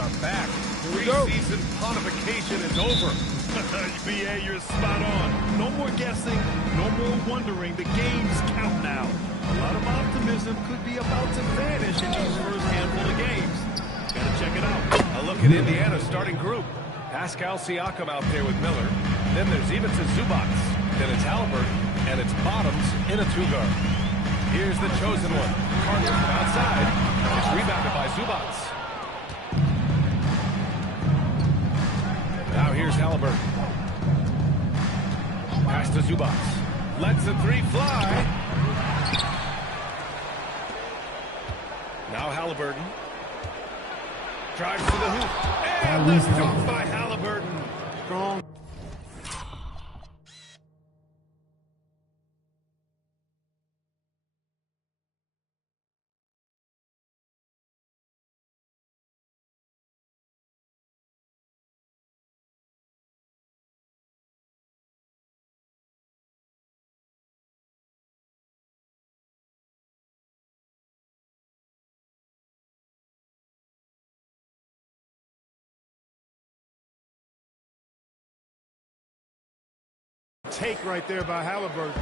are back. Preseason pontification is over. BA, you're spot on. No more guessing, no more wondering. The game's count now. A lot of optimism could be about to vanish in these first handful of games. Gotta check it out. A look at Indiana's starting group. Pascal Siakam out there with Miller. Then there's Ivica Zubac. Then it's Haliburton. And it's Bottoms in a two-guard. Here's the chosen one. Carter from outside. It's rebounded by Zubac. Now here's Haliburton. Pass to Zubac. Lets the three fly. Now Haliburton. Drives to the hoop. And left off by Haliburton. Strong. Take right there by Haliburton.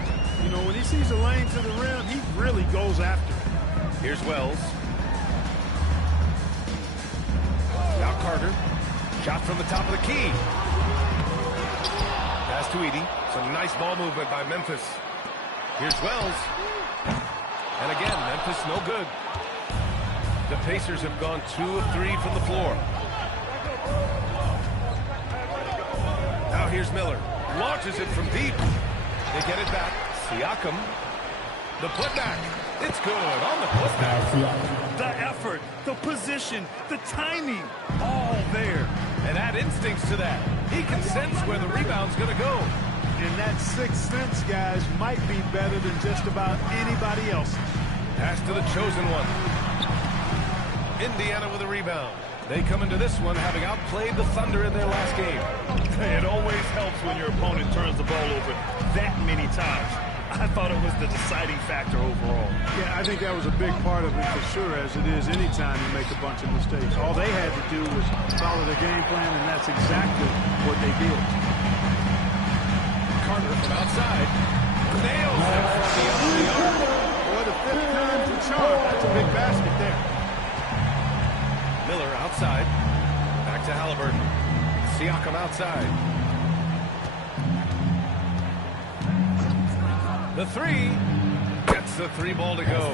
You know, when he sees a lane to the rim, he really goes after it. Here's Wells. Now Carter. Shot from the top of the key. Pass to Edey. Some nice ball movement by Memphis. Here's Wells. And again, Memphis no good. The Pacers have gone 2 of 3 from the floor. Now here's Miller. Launches it from deep. They get it back. Siakam. The putback. It's good on the putback. The effort, the position, the timing, all there. And add instincts to that. He can sense where the rebound's going to go. And that sixth sense, guys, might be better than just about anybody else. Pass to the chosen one. Indiana with a rebound. They come into this one having outplayed the Thunder in their last game. It always helps when your opponent turns the ball over that many times. I thought it was the deciding factor overall. Yeah, I think that was a big part of it for sure, as it is anytime you make a bunch of mistakes. All they had to do was follow the game plan, and that's exactly what they did. Carter from outside. Nails it from the other. Boy, the fifth time's the charm. That's a big basket there. Miller outside. Back to Haliburton. Siakam outside. The three. Gets the three ball to go.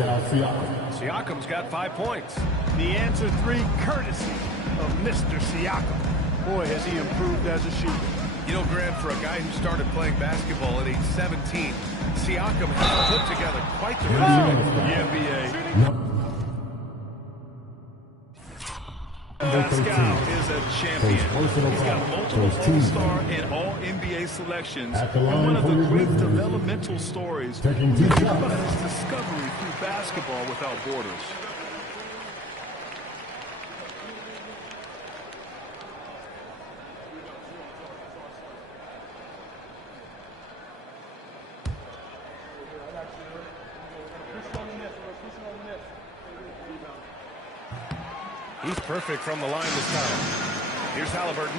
Siakam's got 5 points. The answer three, courtesy of Mr. Siakam. Boy, has he improved as a shooter. You know, Grant, for a guy who started playing basketball at age 17, Siakam has put together quite the resume. Yeah, BA. Pascal is a champion. He's got multiple All-Star and All-NBA selections. And one of the great developmental stories. Think about his discovery through basketball without borders. He's perfect from the line this time. Here's Haliburton.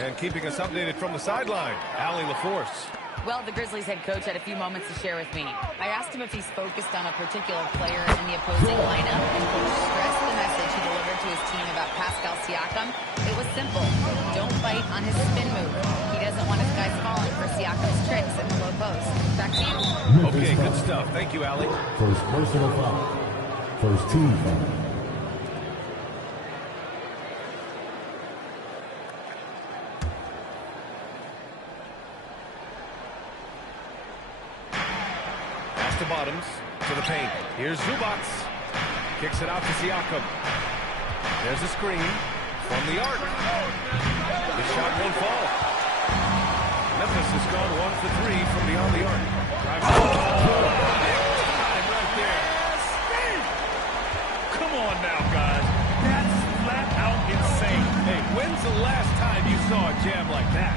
And keeping us updated from the sideline, Allie LaForce. Well, the Grizzlies head coach had a few moments to share with me. I asked him if he's focused on a particular player in the opposing lineup, and coach stressed the message he delivered to his team about Pascal Siakam. It was simple. Don't bite on his spin move. He doesn't want his guys falling for Siakam's tricks in the low post. Back to you. Okay, good stuff. Thank you, Allie. First personal foul. First team foul. Pass to Bottoms, to the paint. Here's Zubac. Kicks it out to Siakam. There's a screen from the arc. The shot won't fall. Memphis has gone 1 for 3 from beyond the arc. Drives right there. Come on now, guys. That's flat out insane. Hey, when's the last time you saw a jam like that?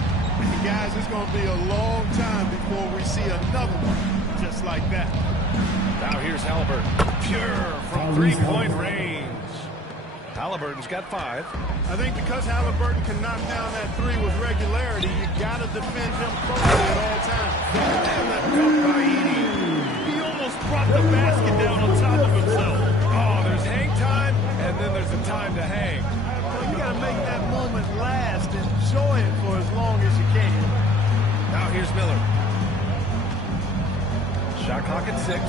Guys, it's going to be a long time before we see another one just like that. Now here's Halliburton. Pure from three-point range. Halliburton's got 5. I think because Halliburton can knock down that 3 with regularity, you got to defend him closely at all times. And the dunk by Edey. He almost brought the basket down on top of himself. Oh, there's hang time, and then there's the time to hang. Well, you got to make that moment last. Enjoy it for as long as you can. Now here's Miller. Shot clock at 6.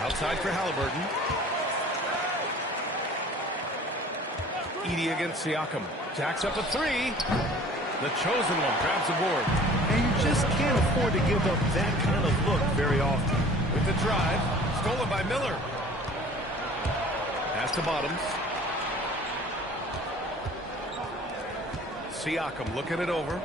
Outside for Halliburton. Edey against Siakam. Jacks up a 3. The chosen one grabs the board. And you just can't afford to give up that kind of look very often. With the drive. Stolen by Miller. Pass to Bottoms. Siakam looking it over.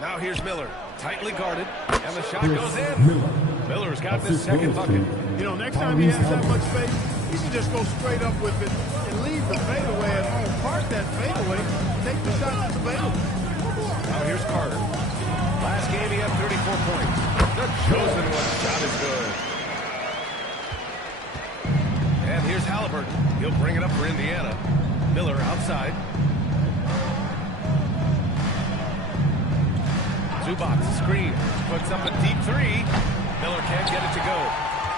Now here's Miller. Tightly guarded. And the shot goes in. Miller's got this second bucket. You know, next time he has that much space, he can just go straight up with it and leave the fadeaway at home. Park that fadeaway. Take the shot that's available. Now here's Carter. Last game he had 34 points. The chosen one shot is good. And here's Halliburton. He'll bring it up for Indiana. Miller outside. Zubac screen. Puts up a deep 3. Miller can't get it to go.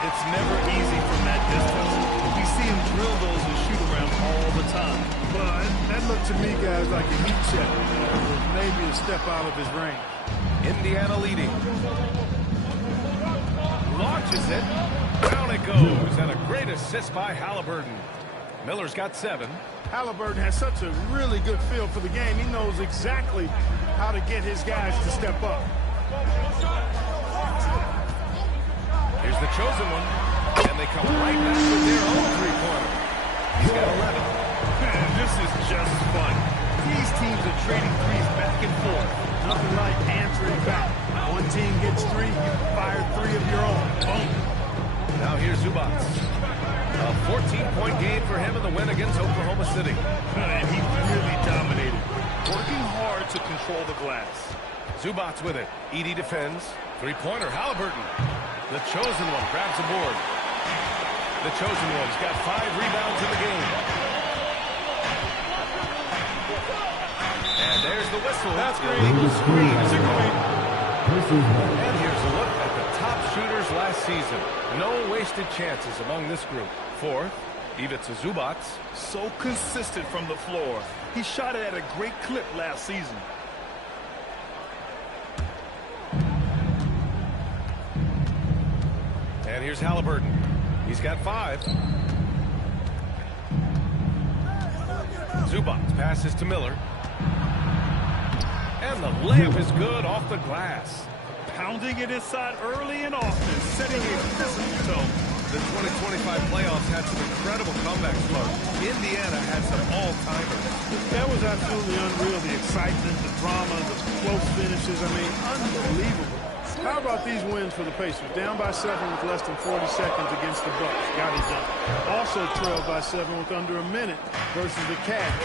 It's never easy from that distance. We see him drill those and shoot around all the time. Well, that looked to me, guys, like a heat check. Maybe a step out of his range. Indiana leading. Launches it. Down it goes. And a great assist by Halliburton. Miller's got 7. Halliburton has such a really good feel for the game. He knows exactly how to get his guys to step up. Here's the chosen one. And they come right back with their own three-pointer. He's got 11. Man, this is just fun. These teams are trading threes back and forth. Nothing like answering back. One team gets 3, you fire 3 of your own. Boom. Now here's Zubac. A 14-point game for him in the win against Oklahoma City. And he really dominated. Working hard to control the glass. Zubac with it. Edey defends. Three-pointer, Halliburton. The chosen one grabs the board. The chosen one's got 5 rebounds in the game. And there's the whistle. That's great. And here's a look at the top shooters last season. No wasted chances among this group. 4th, Ivica Zubac. So consistent from the floor. He shot it at a great clip last season. And here's Halliburton. He's got 5. Zubac passes to Miller. And the layup is good off the glass. Pounding it inside early and often, setting a physical tone. The 2025 playoffs had some incredible comebacks, Mark. Indiana had some all-timers. That was absolutely unreal. The excitement, the drama, the close finishes. I mean, unbelievable. How about these wins for the Pacers? Down by 7 with less than 40 seconds against the Bucks. Got it done. Also trailed by 7 with under a minute versus the Cavs.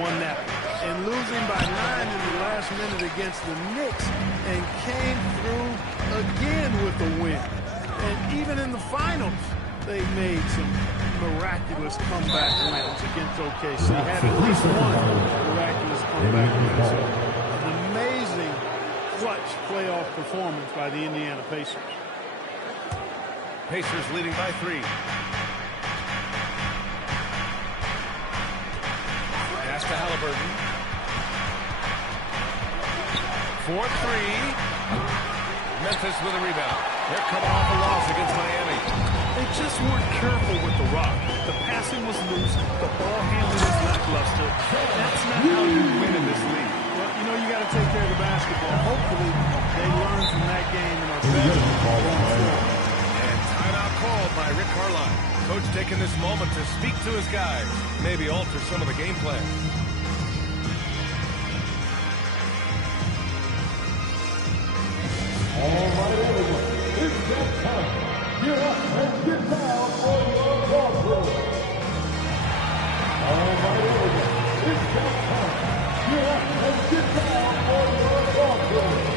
Won that one. And losing by 9 in the last minute against the Knicks and came through again with the win. And even in the finals, they made some miraculous comeback wins against OKC. Had at least one miraculous comeback win. So an amazing clutch playoff performance by the Indiana Pacers. Pacers leading by 3. Pass to Halliburton. 4-3. Memphis with a rebound. They're coming off a loss against Miami. They just weren't careful with the rock. The passing was loose. The ball handling was lackluster. That's not how you win in this league. Well, you know, you got to take care of the basketball. Hopefully, they learn from that game and are better going forward. And timeout called by Rick Carlisle. Coach taking this moment to speak to his guys. Maybe alter some of the game plan. All right, everyone. It's that time. Get up and get down for your golf room. All right, everyone. It's that time. Get up and get down for your ball game.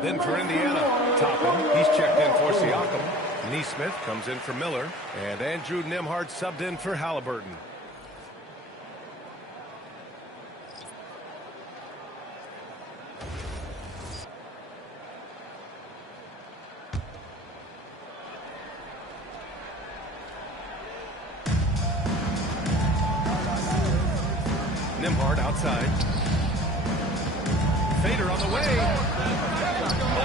Then for Indiana, Toppin, he's checked in for Siakam. Nesmith comes in for Miller. And Andrew Nembhard subbed in for Halliburton. Nembhard outside. Fader on the way.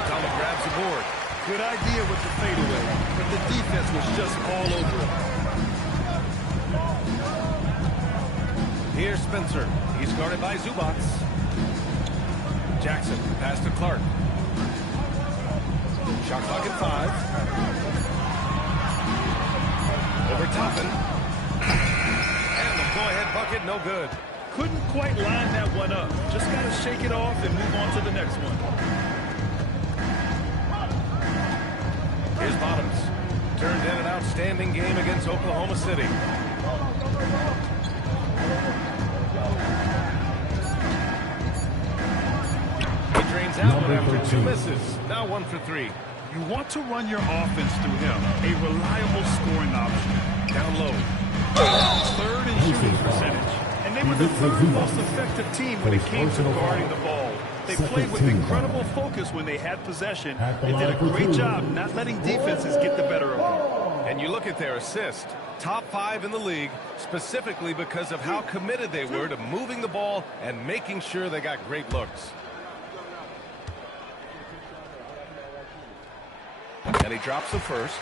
Thomas grabs the board. Good idea with the fadeaway, but the defense was just all over it. Here's Spencer. He's guarded by Zubac. Jackson, pass to Clark. Shot clock at 5. Over Toppin. And the go-ahead bucket, no good. Couldn't quite line that one up. Just got to shake it off and move on to the next one. Here's Bottoms. Turned in an outstanding game against Oklahoma City. He drains out one after 2 misses. Now 1 for 3. You want to run your offense through him. A reliable scoring option. Down low. Third in shooting percentage. And they were the third most effective team when it came to guarding the ball. They played with incredible focus when they had possession and did a great job not letting defenses get the better of them. And you look at their assist, top 5 in the league, specifically because of how committed they were to moving the ball and making sure they got great looks. And he drops the first.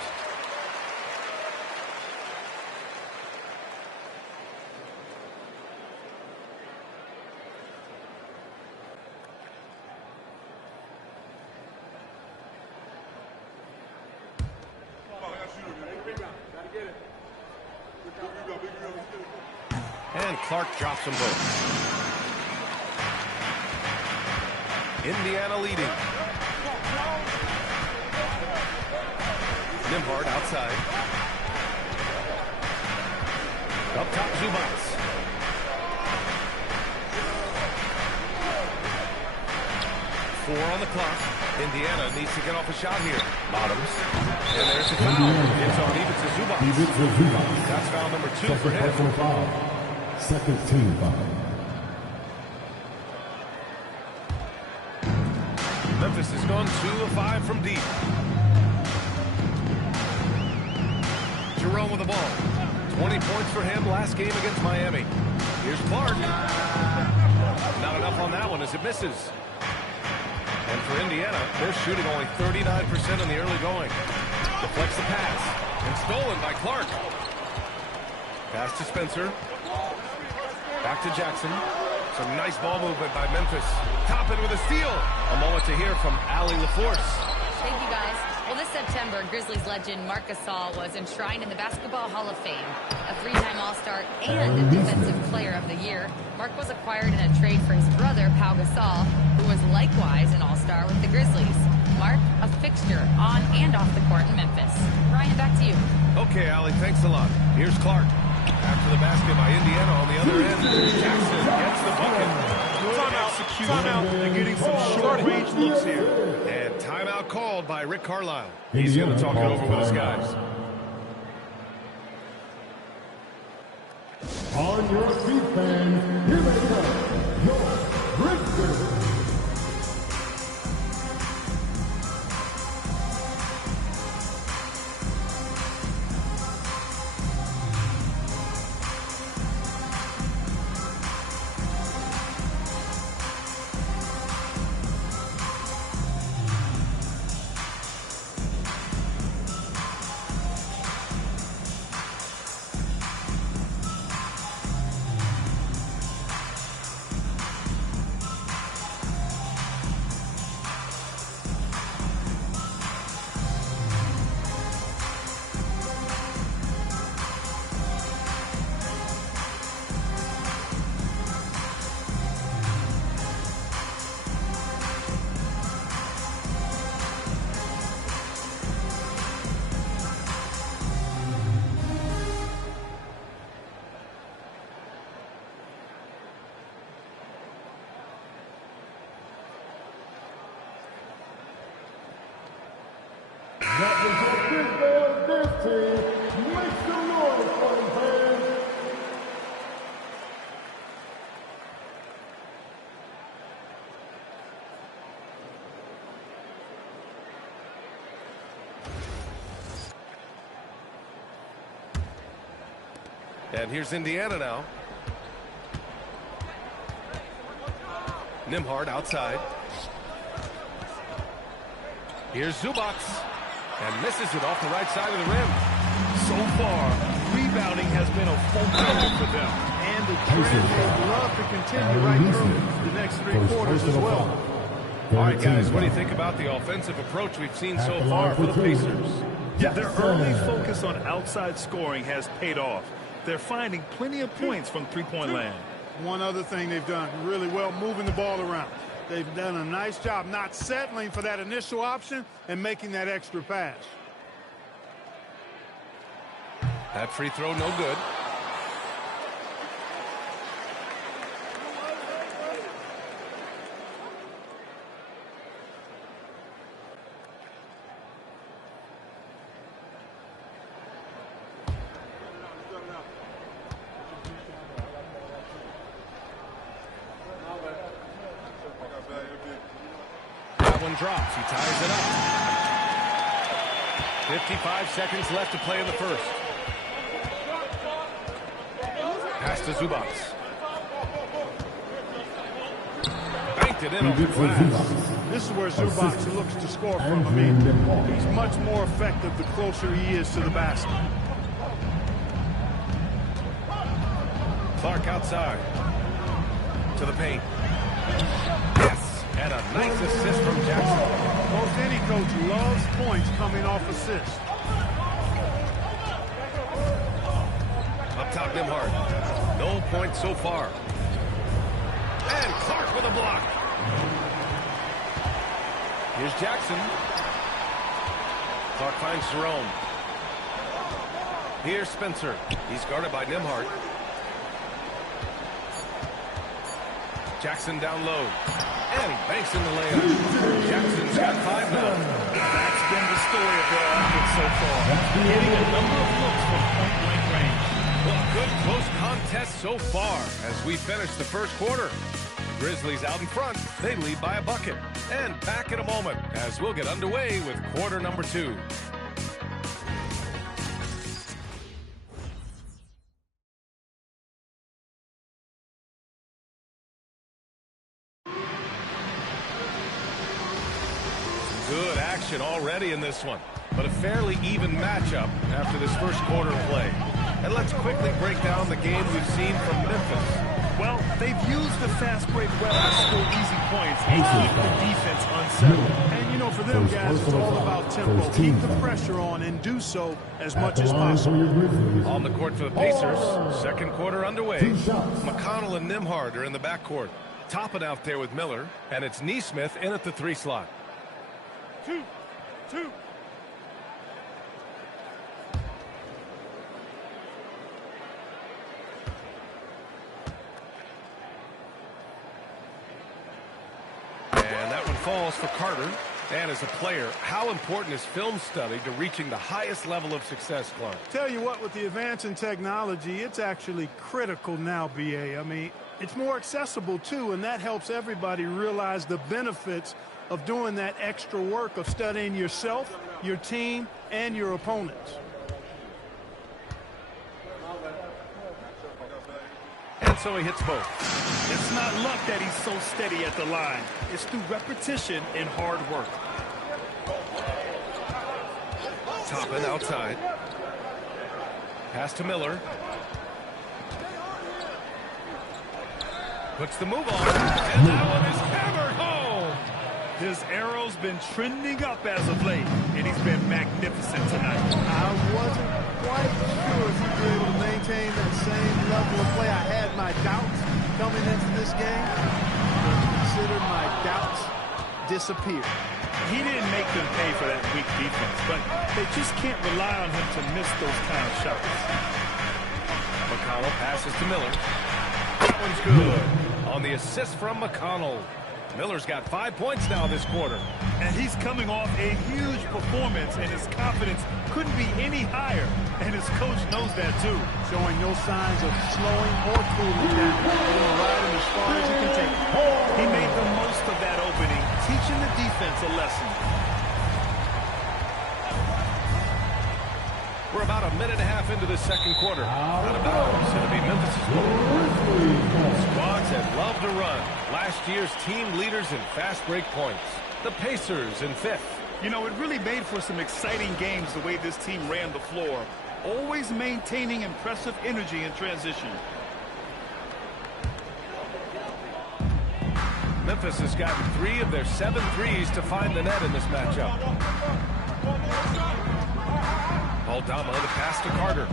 And Clark drops them both. Indiana leading. Nembhard outside. Up top, Zubac. 4 on the clock. Indiana needs to get off a shot here. Bottoms. And there's a foul. It's on Ivica Zubac. That's foul number 2 for him. Second team foul. Memphis has gone 2 of 5 from deep. Jerome with the ball. 20 points for him last game against Miami. Here's Clark. Not enough on that one as it misses. And for Indiana, they're shooting only 39% in the early going. Deflects the pass. And stolen by Clark. Pass to Spencer. Back to Jackson. Some nice ball movement by Memphis. Toppin with a steal. A moment to hear from Allie LaForce. Thank you, guys. Well, this September, Grizzlies legend Marc Gasol was enshrined in the Basketball Hall of Fame. A 3-time All-Star and Defensive Player of the Year, Marc was acquired in a trade for his brother, Pau Gasol, who was likewise an All-Star with the Grizzlies. Marc, a fixture on and off the court in Memphis. Ryan, back to you. Okay, Allie, thanks a lot. Here's Clark. After the basket by Indiana on the other end, Jackson gets the bucket. Timeout. They're getting some short-range looks here. And timeout called by Rick Carlisle. He's going to talk it over with his guys. On your feet, fans, here they come, your Grizzlies. And here's Indiana now. Nembhard outside. Here's Zubac. And misses it off the right side of the rim. So far, rebounding has been a focal point for them. And the trend they'd love to continue right through the next 3 quarters as well. All right, guys, what do you think about the offensive approach we've seen so far for the Pacers? Yeah, their early focus on outside scoring has paid off. They're finding plenty of points from three-point land. One other thing they've done really well, moving the ball around. They've done a nice job not settling for that initial option and making that extra pass. That free throw no good. Drops. He ties it up. 55 seconds left to play in the first. Pass to Zubac. Banked it in off the glass. This is where Zubac looks to score from. I mean, he's much more effective the closer he is to the basket. Clark outside. To the paint. Yes. And a nice assist from Jackson. Most any coach loves points coming off assists. Up top, Nembhard. No points so far. And Clark with a block. Here's Jackson. Clark finds Jerome. Here's Spencer. He's guarded by Nembhard. Jackson down low. And he banks in the layup. Jackson's got 5 now. That's been the story of their offense so far. Getting a number of looks from point-blank range. Well, a good close contest so far as we finish the first quarter. The Grizzlies out in front. They lead by a bucket. And back in a moment as we'll get underway with quarter number 2. Good action already in this one, but a fairly even matchup after this first quarter play. And let's quickly break down the game we've seen from Memphis. Well, they've used the fast break well to score easy points and keep the defense unsettled. And, you know, for them guys, it's all about tempo. Keep the pressure on and do so as much as possible. On the court for the Pacers, second quarter underway. McConnell and Nembhard are in the backcourt. Toppin out there with Miller, and it's Nesmith in at the 3 slot. 2. And that one falls for Carter. And as a player, how important is film study to reaching the highest level of success, Clark? Tell you what, with the advance in technology, it's actually critical now, BA. I mean, it's more accessible, too, and that helps everybody realize the benefits of doing that extra work of studying yourself, your team, and your opponents. And so he hits both. It's not luck that he's so steady at the line. It's through repetition and hard work. Toppin outside. Pass to Miller. Puts the move on. And that one is hammered home. His arrow's been trending up as of late, and he's been magnificent tonight. I wasn't quite sure if he'd be able to maintain that same level of play. I had my doubts coming into this game, but considered my doubts disappear. He didn't make them pay for that weak defense, but they just can't rely on him to miss those kind of shots. McConnell passes to Miller. That one's good. On the assist from McConnell. Miller's got 5 points now this quarter. And he's coming off a huge performance, and his confidence couldn't be any higher. And his coach knows that, too. Showing no signs of slowing or cooling down. He's going to ride him as far as he can take it. He made the most of that opening, teaching the defense a lesson. We're about a minute and a half into the second quarter. Out of bounds. It'll be Memphis' ball. Squads that love to run. Last year's team leaders in fast break points. The Pacers in fifth. You know, it really made for some exciting games the way this team ran the floor. Always maintaining impressive energy in transition. Memphis has gotten 3 of their 7 threes to find the net in this matchup. Aldama, the pass to Carter.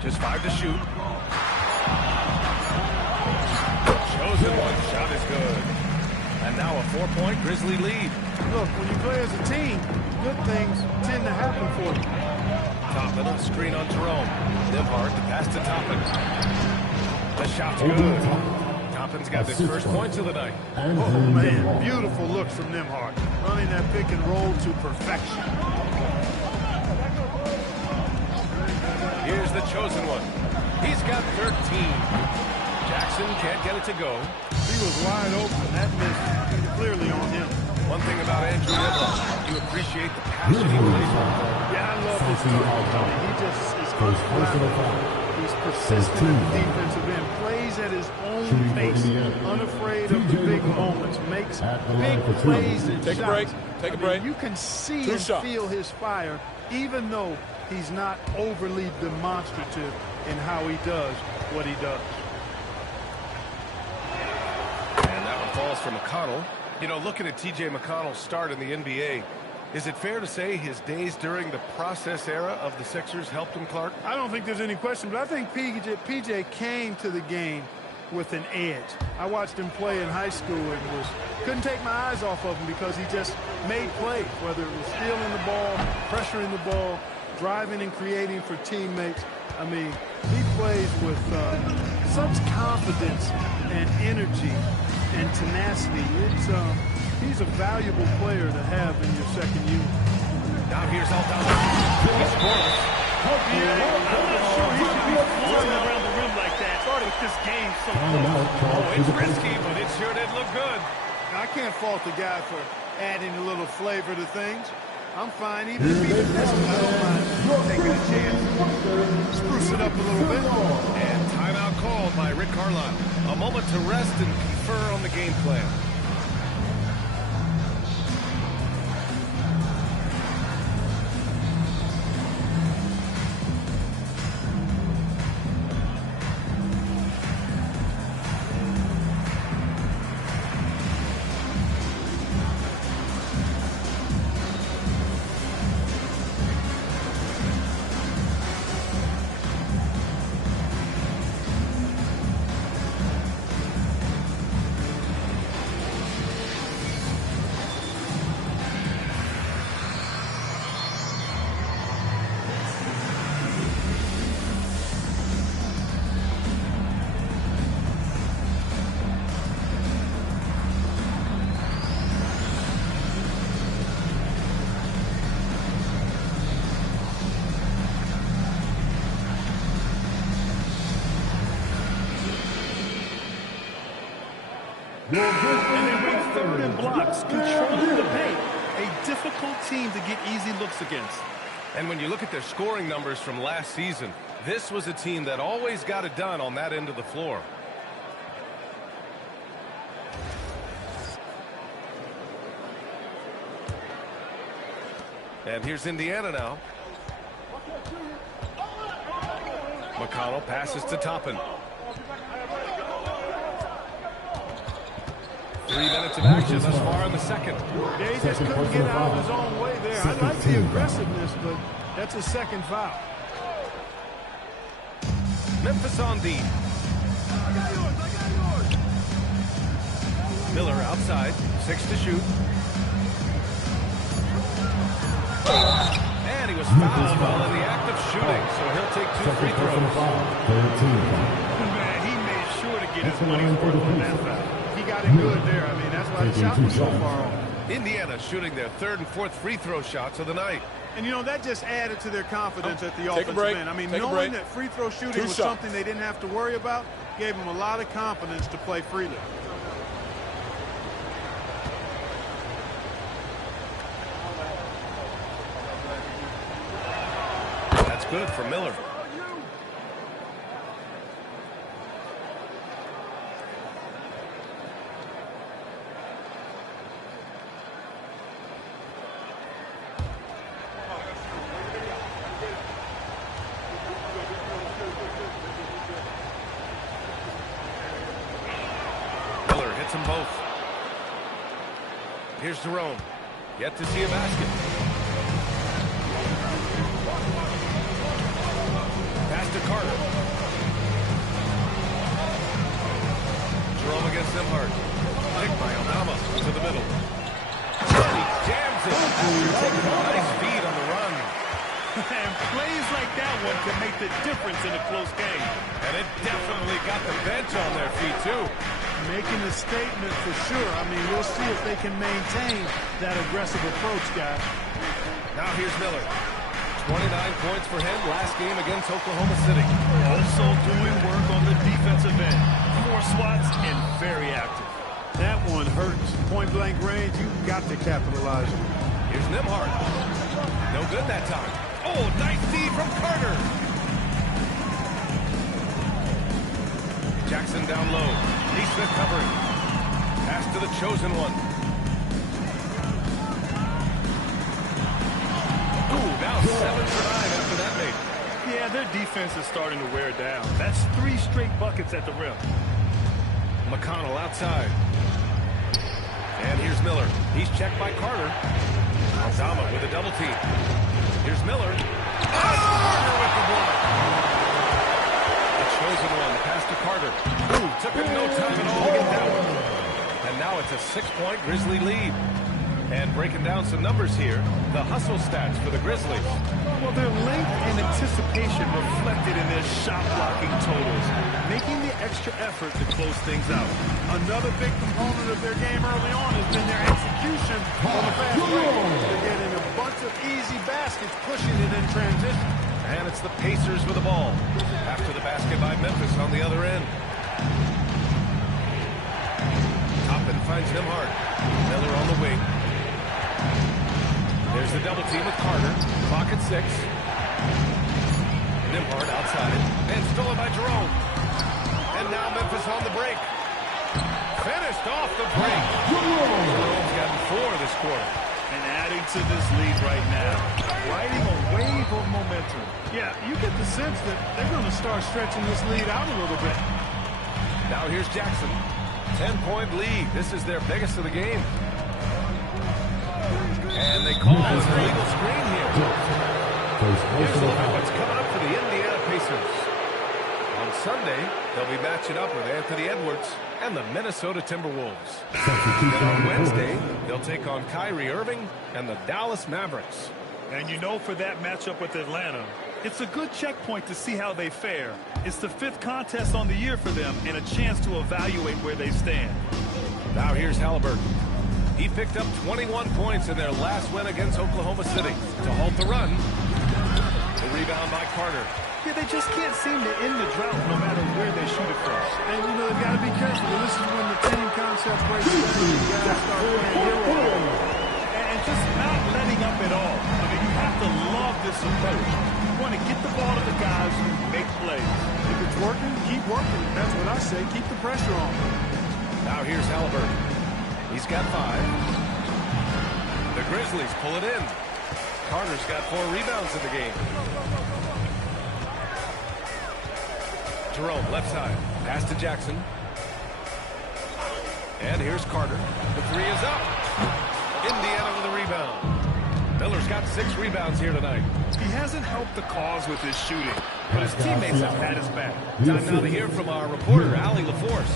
Just 5 to shoot. Chosen one shot is good. And now a 4-point Grizzly lead. Look, when you play as a team, good things tend to happen for you. Toppin, a screen on Jerome. Nembhard, the pass to Toppin. The shot's good. Toppin's got his first points of the night. Oh, man, beautiful looks from Nembhard. Running that pick and roll to perfection. Here's the chosen one. He's got 13. Jackson can't get it to go. He was wide open. That missed clearly on him. One thing about Andrew Nembhard, you appreciate the passion he plays with. Yeah, I love this guy. He just is unflappable. He's persistent at the defensive end. Plays at his own pace. Unafraid of the big moments. Makes big plays and Take a break. Take a break. You can see and feel his fire, even though he's not overly demonstrative in how he does what he does. And that one falls for McConnell. You know, looking at T.J. McConnell's start in the NBA, is it fair to say his days during the process era of the Sixers helped him, Clark? I don't think there's any question, but I think PJ came to the game with an edge. I watched him play in high school and couldn't take my eyes off of him because he just made plays, whether it was stealing the ball, pressuring the ball, driving and creating for teammates. I mean, he plays with such confidence and energy and tenacity. He's a valuable player to have in your second unit. Now here's Aldama. He scores. Yeah, I'm not sure he should be floating around the rim like that with this game so close. Oh, it's risky, but it sure did look good. I can't fault the guy for adding a little flavor to things. I'm fine even if he did this. I don't mind taking a chance. Spruce it up a little bit. And timeout called by Rick Carlisle. A moment to rest and confer on the game plan. And they went third in blocks, controlling the paint. A difficult team to get easy looks against. And when you look at their scoring numbers from last season, this was a team that always got it done on that end of the floor. And here's Indiana now. McConnell passes to Toppin. 3 minutes of action thus far in the second. Yeah, he just couldn't get out of his own way there. I like the aggressiveness, but that's a second foul. Memphis on D. Miller outside, 6 to shoot. And he was fouled while in the act of shooting, so he'll take 2 free throws. Man, he made sure to get his money's worth on that foul. He got it good there. I mean, that's why the shot was so far off. Indiana shooting their 3rd and 4th free throw shots of the night. And, you know, that just added to their confidence at the offensive end. I mean, Take a knowing break. that free throw shooting was something they didn't have to worry about gave them a lot of confidence to play freely. good for Miller. Miller hits them both. Here's Jerome. Yet to see a basket. Pass to Carter. Jerome against Nembhard. Picked by Aldama to the middle. And he jams it. After taking a nice feed on the run. And plays like that one can make the difference in a close game. And it definitely got the bench on their feet, too. Making a statement for sure. I mean, we'll see if they can maintain that aggressive approach, guys. Now here's Miller. 29 points for him last game against Oklahoma City. Also doing work on the defensive end. 4 swats and very active. That one hurts. Point-blank range, you've got to capitalize on. Here's Nembhard. No good that time. Oh, nice feed from Carter. Jackson down low. Neesmith covering. Pass to the chosen one. Ooh, now 7 for 9 after that mate. Yeah, their defense is starting to wear down. That's 3 straight buckets at the rim. McConnell outside. And here's Miller. He's checked by Carter. Aldama with a double team. Here's Miller. Carter with the block. The chosen one. Pass to Carter. Ooh, took him no time at all to get that one. And now it's a 6-point Grizzly lead. And breaking down some numbers here, the hustle stats for the Grizzlies. Well, their length and anticipation reflected in their shot blocking totals, making the extra effort to close things out. Another big component of their game early on has been their execution on the fast break. They're getting a bunch of easy baskets, pushing it in transition. And it's the Pacers with the ball. After the basket by Memphis on the other end. Toppin finds Nembhard. Miller on the wing. There's the double team with Carter. Clock at 6. Nembhard outside. And stolen by Jerome. And now Memphis on the break. Finished off the break. Jerome's gotten 4 this quarter. And adding to this lead right now. Riding a wave of momentum. Yeah, you get the sense that they're going to start stretching this lead out a little bit. Now here's Jackson. 10-point lead. This is their biggest of the game. And they call this an illegal screen here. Here's a look at what's coming up for the Indiana Pacers. On Sunday, they'll be matching up with Anthony Edwards and the Minnesota Timberwolves. And on Wednesday, they'll take on Kyrie Irving and the Dallas Mavericks. And you know, for that matchup with Atlanta, it's a good checkpoint to see how they fare. It's the 5th contest on the year for them and a chance to evaluate where they stand. Now here's Halliburton. He picked up 21 points in their last win against Oklahoma City to halt the run. The rebound by Carter. Yeah, they just can't seem to end the drought no matter where they shoot it from. And, you know, they've got to be careful. This is when the team concept breaks down. You got to start playing hero. And just not letting up at all. I mean, you have to love this approach. You want to get the ball to the guys who make plays. If it's working, keep working. That's what I say. Keep the pressure on. Now here's Halliburton. He's got 5. The Grizzlies pull it in. Carter's got 4 rebounds in the game. Jerome, left side. Pass to Jackson. And here's Carter. The 3 is up. Indiana with a rebound. Miller's got 6 rebounds here tonight. He hasn't helped the cause with his shooting, but his teammates have had his back. Time now to hear from our reporter, Allie LaForce.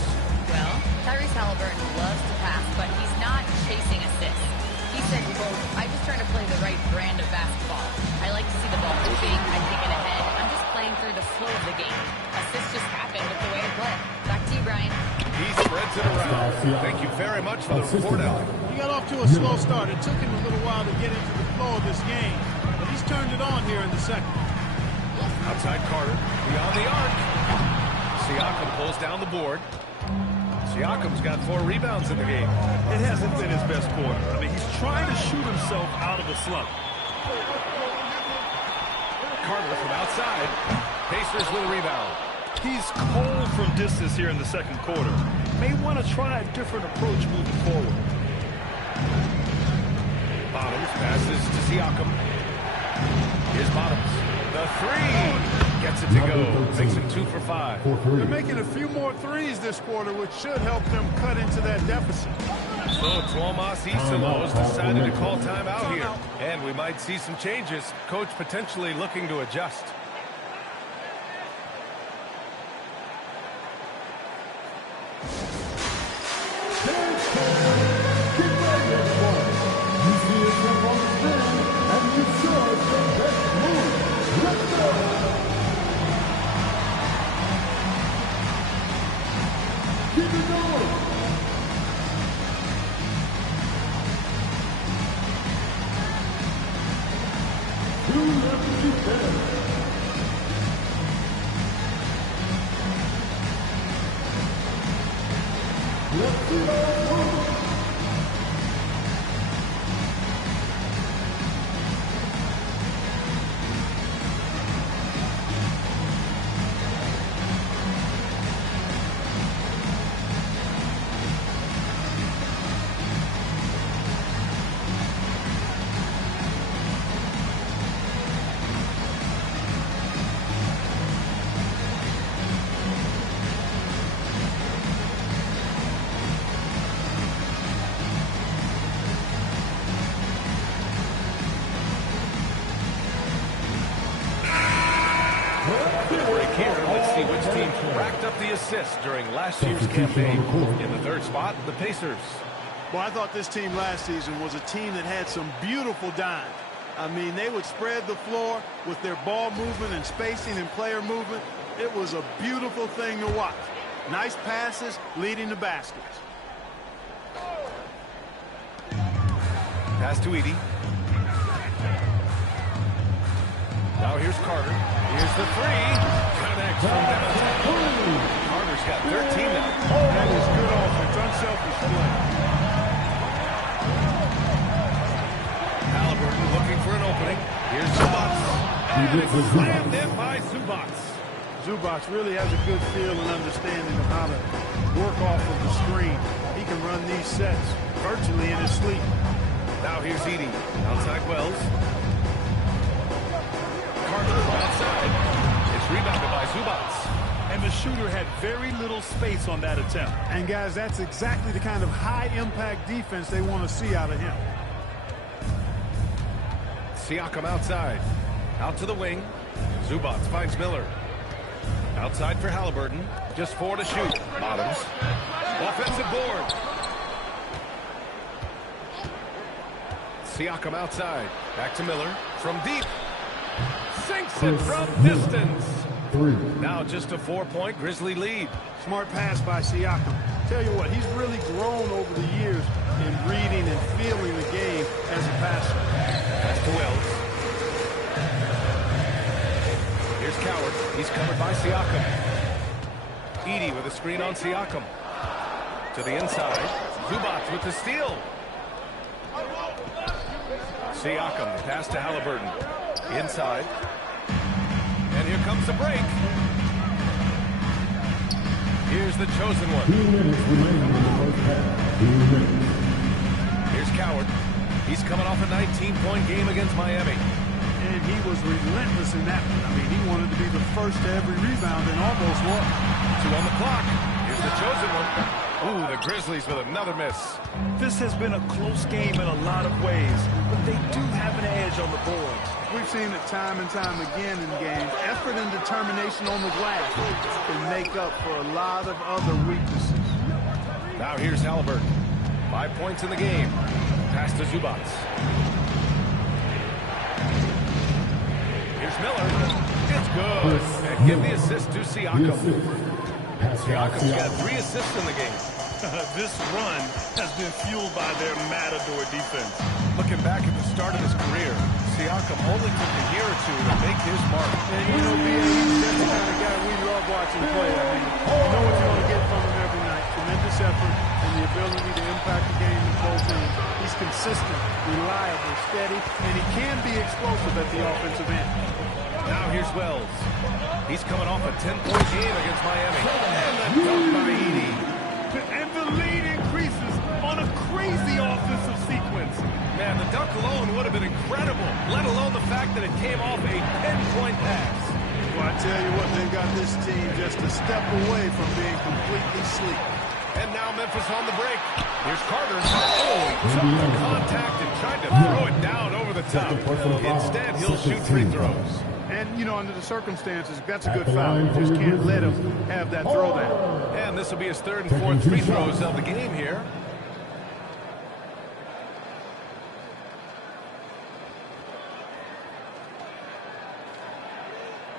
Well, Tyrese Halliburton loves to pass, but he's not chasing assists. He said, quote, "I just try to play the right brand of basketball. I like to see the ball moving. I think it ahead. I'm just playing through the flow of the game. Assists just happen with the way I play." Back to you, Brian. He spreads it around. Thank you very much for the report, Allie. He got off to a slow start. It took him a little while to get into the flow of this game, but he's turned it on here in the second. Outside Carter, beyond the arc. Siakam pulls down the board. Siakam's got 4 rebounds in the game. It hasn't been his best quarter. I mean, he's trying to shoot himself out of a slump. Carter from outside. Pacers with a rebound. He's cold from distance here in the second quarter. May want to try a different approach moving forward. Bottoms passes to Siakam. Here's Bottoms. The three. Gets it to go. Makes it 2 for 5. They're making a few more threes this quarter, which should help them cut into that deficit. So Tuomas Isalos decided to call timeout here. And we might see some changes. Coach potentially looking to adjust. Assists during last year's campaign. In the third spot, the Pacers. Well, I thought this team last season was a team that had some beautiful dimes. I mean, they would spread the floor with their ball movement and spacing and player movement. It was a beautiful thing to watch. Nice passes leading to baskets. Pass to Edey. Now here's Carter. Here's the three. Connects from downtown. Carter's got 13 now. That is good offense. Unselfish play. Haliburton looking for an opening. Here's Zubac. And it's slammed in by Zubac. Zubac really has a good feel and understanding of how to work off of the screen. He can run these sets virtually in his sleep. Now here's Edey. Outside Wells. Carter outside. It's rebounded by Zubac. And the shooter had very little space on that attempt. And, guys, that's exactly the kind of high-impact defense they want to see out of him. Siakam outside. Out to the wing. Zubac finds Miller. Outside for Haliburton. Just 4 to shoot. Bottoms. Offensive board. Siakam outside. Back to Miller. From deep. Sinks it from distance. Now just a 4-point Grizzly lead. Smart pass by Siakam. Tell you what, he's really grown over the years in reading and feeling the game as a passer. Pass to Wells. Here's Coward. He's covered by Siakam. Edey with a screen on Siakam. To the inside. Zubac with the steal. Siakam, the pass to Haliburton. Inside. And here comes the break. Here's the chosen one. Here's Coward. He's coming off a 19-point game against Miami. And he was relentless in that one. I mean, he wanted to be the first to every rebound and almost won. 2 on the clock. Here's the chosen one. Ooh, the Grizzlies with another miss. This has been a close game in a lot of ways, but they do have an edge on the boards. We've seen it time and time again in games. Effort and determination on the glass can make up for a lot of other weaknesses. Now here's Haliburton. 5 points in the game. Pass to Zubac. Here's Miller. It's good. And give the assist to Siakam. Siakam's got 3 assists in the game. This run has been fueled by their matador defense. Looking back at the start of his career, Siakam only took a year or 2 to make his mark. And you know, that's the kind of guy we love watching play. I mean, you know what you're going to get from him every night. Tremendous effort and the ability to impact the game in both ends. He's consistent, reliable, steady, and he can be explosive at the offensive end. Now here's Wells. He's coming off a 10-point game against Miami. And the dunk by Edey. And the lead increases on a crazy offensive sequence. Man, the dunk alone would have been incredible, let alone the fact that it came off a 10-point pass. Well, I tell you what, they've got this team just a step away from being completely asleep. And now Memphis on the break. Here's Carter. Oh, he took the contact and tried to throw it down over the top. Instead, he'll shoot free throws. And, you know, under the circumstances, that's a good foul. You just can't let him have that throwdown. And this will be his third and fourth free throws of the game here.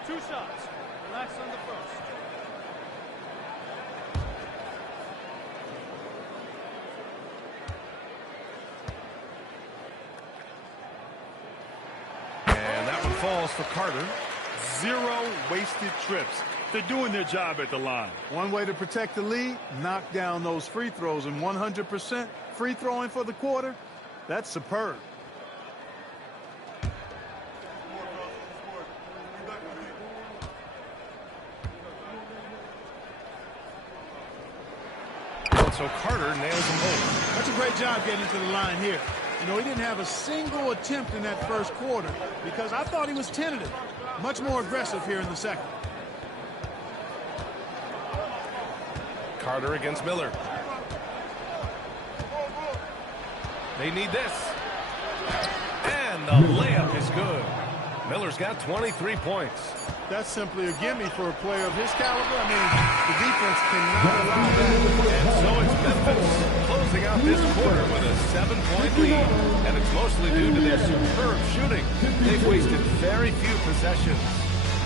Two shots. Relax on the first. And that one falls for Carter. 0 wasted trips. They're doing their job at the line. One way to protect the lead, knock down those free throws, and 100% free throwing for the quarter, that's superb. So Carter nails them both. That's a great job getting to the line here. You know, he didn't have a single attempt in that first quarter because I thought he was tentative. Much more aggressive here in the second. Carter against Miller. They need this. And the layup is good. Miller's got 23 points. That's simply a gimme for a player of his caliber. I mean, the defense cannot allow that. And so it's Memphis closing out this quarter with a 7-point lead. And it's mostly due to their superb shooting. They've wasted very few possessions.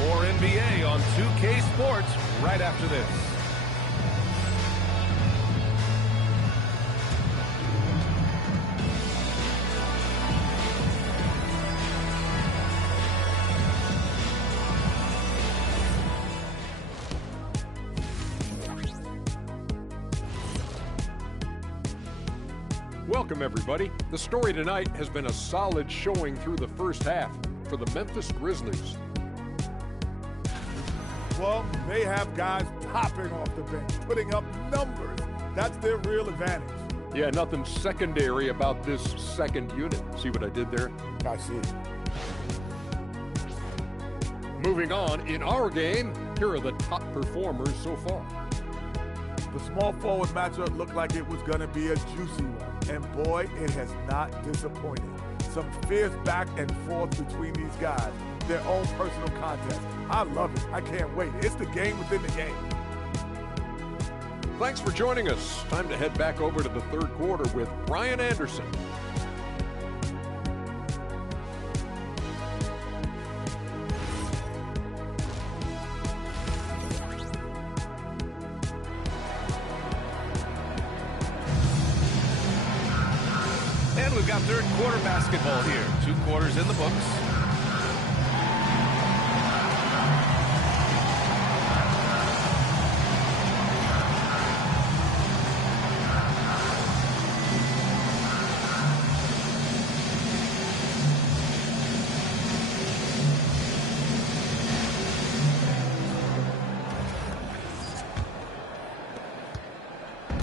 More NBA on 2K Sports right after this. Welcome, everybody. The story tonight has been a solid showing through the first half for the Memphis Grizzlies. Well, they have guys popping off the bench, putting up numbers. That's their real advantage. Yeah, nothing secondary about this second unit. See what I did there? I see. Moving on, in our game, here are the top performers so far. The small forward matchup looked like it was going to be a juicy one. And boy, it has not disappointed. Some fierce back and forth between these guys. Their own personal contest. I love it. I can't wait. It's the game within the game. Thanks for joining us. Time to head back over to the third quarter with Brian Anderson. And we've got third quarter basketball here. 2 quarters in the books.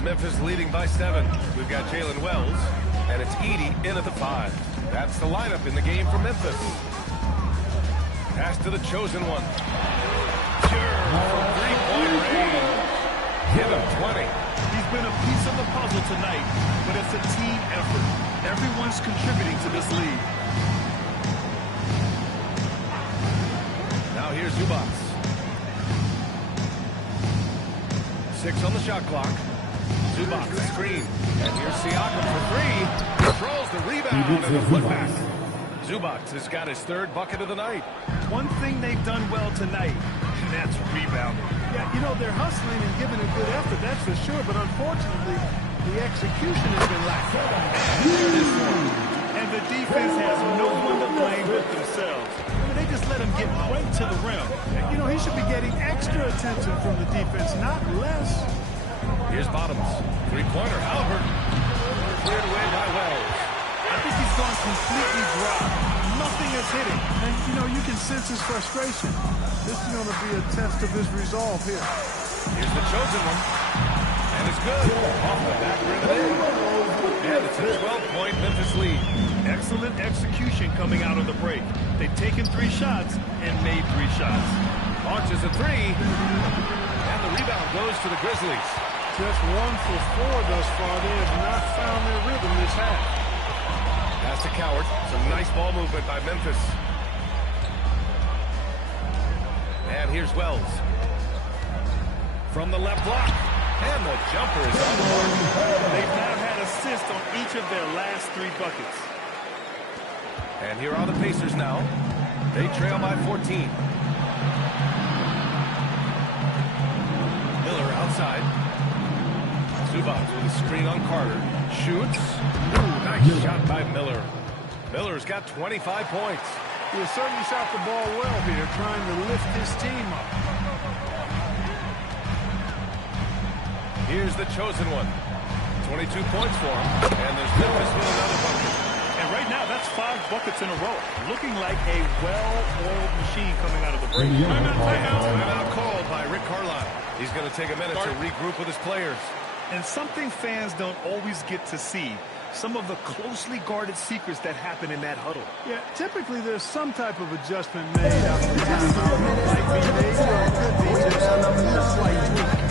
Memphis leading by 7. We've got Jalen Wells, and it's Edey in at the 5. That's the lineup in the game for Memphis. Pass to the chosen one. Sure, from 3-point range. Give him 20. He's been a piece of the puzzle tonight, but it's a team effort. Everyone's contributing to this lead. Now here's Zubac. 6 on the shot clock. Zubac, the screen. And here's Siakam for 3. Controls the rebound and the putback. Zubac has got his 3rd bucket of the night. One thing they've done well tonight, and that's rebounding. Yeah, you know, they're hustling and giving a good effort, that's for sure. But unfortunately, the execution has been lacking. And the defense has no one to blame but themselves. I mean, they just let him get right to the rim. You know, he should be getting extra attention from the defense, not less. Here's Bottoms. 3-pointer, Halliburton. Cleared away by Wells. I think he's gone completely dry. Nothing is hitting. And, you know, you can sense his frustration. This is going to be a test of his resolve here. Here's the chosen one. And it's good. Off the back rim and in. And it's a 12-point Memphis lead. Excellent execution coming out of the break. They've taken 3 shots and made 3 shots. Launches a 3. And the rebound goes to the Grizzlies. Just 1 for 4 thus far. They have not found their rhythm this half. Pass to Coward. Some nice ball movement by Memphis. And here's Wells. From the left block. And the jumper is on the mark. They've now had assists on each of their last 3 buckets. And here are the Pacers now. They trail by 14. Miller outside. Zubac with a screen on Carter. Shoots. Ooh, nice shot by Miller. Miller's got 25 points. He has certainly shot the ball well here, trying to lift his team up. Here's the chosen one. 22 points for him. And there's Memphis with another bucket. And right now, that's 5 buckets in a row. Looking like a well-oiled machine coming out of the break. Timeout called by Rick Carlisle. He's going to take a minute to regroup with his players. And something fans don't always get to see, some of the closely guarded secrets that happen in that huddle. Yeah, typically there's some type of adjustment made after the time. Might be made or it could be just a slight tweak.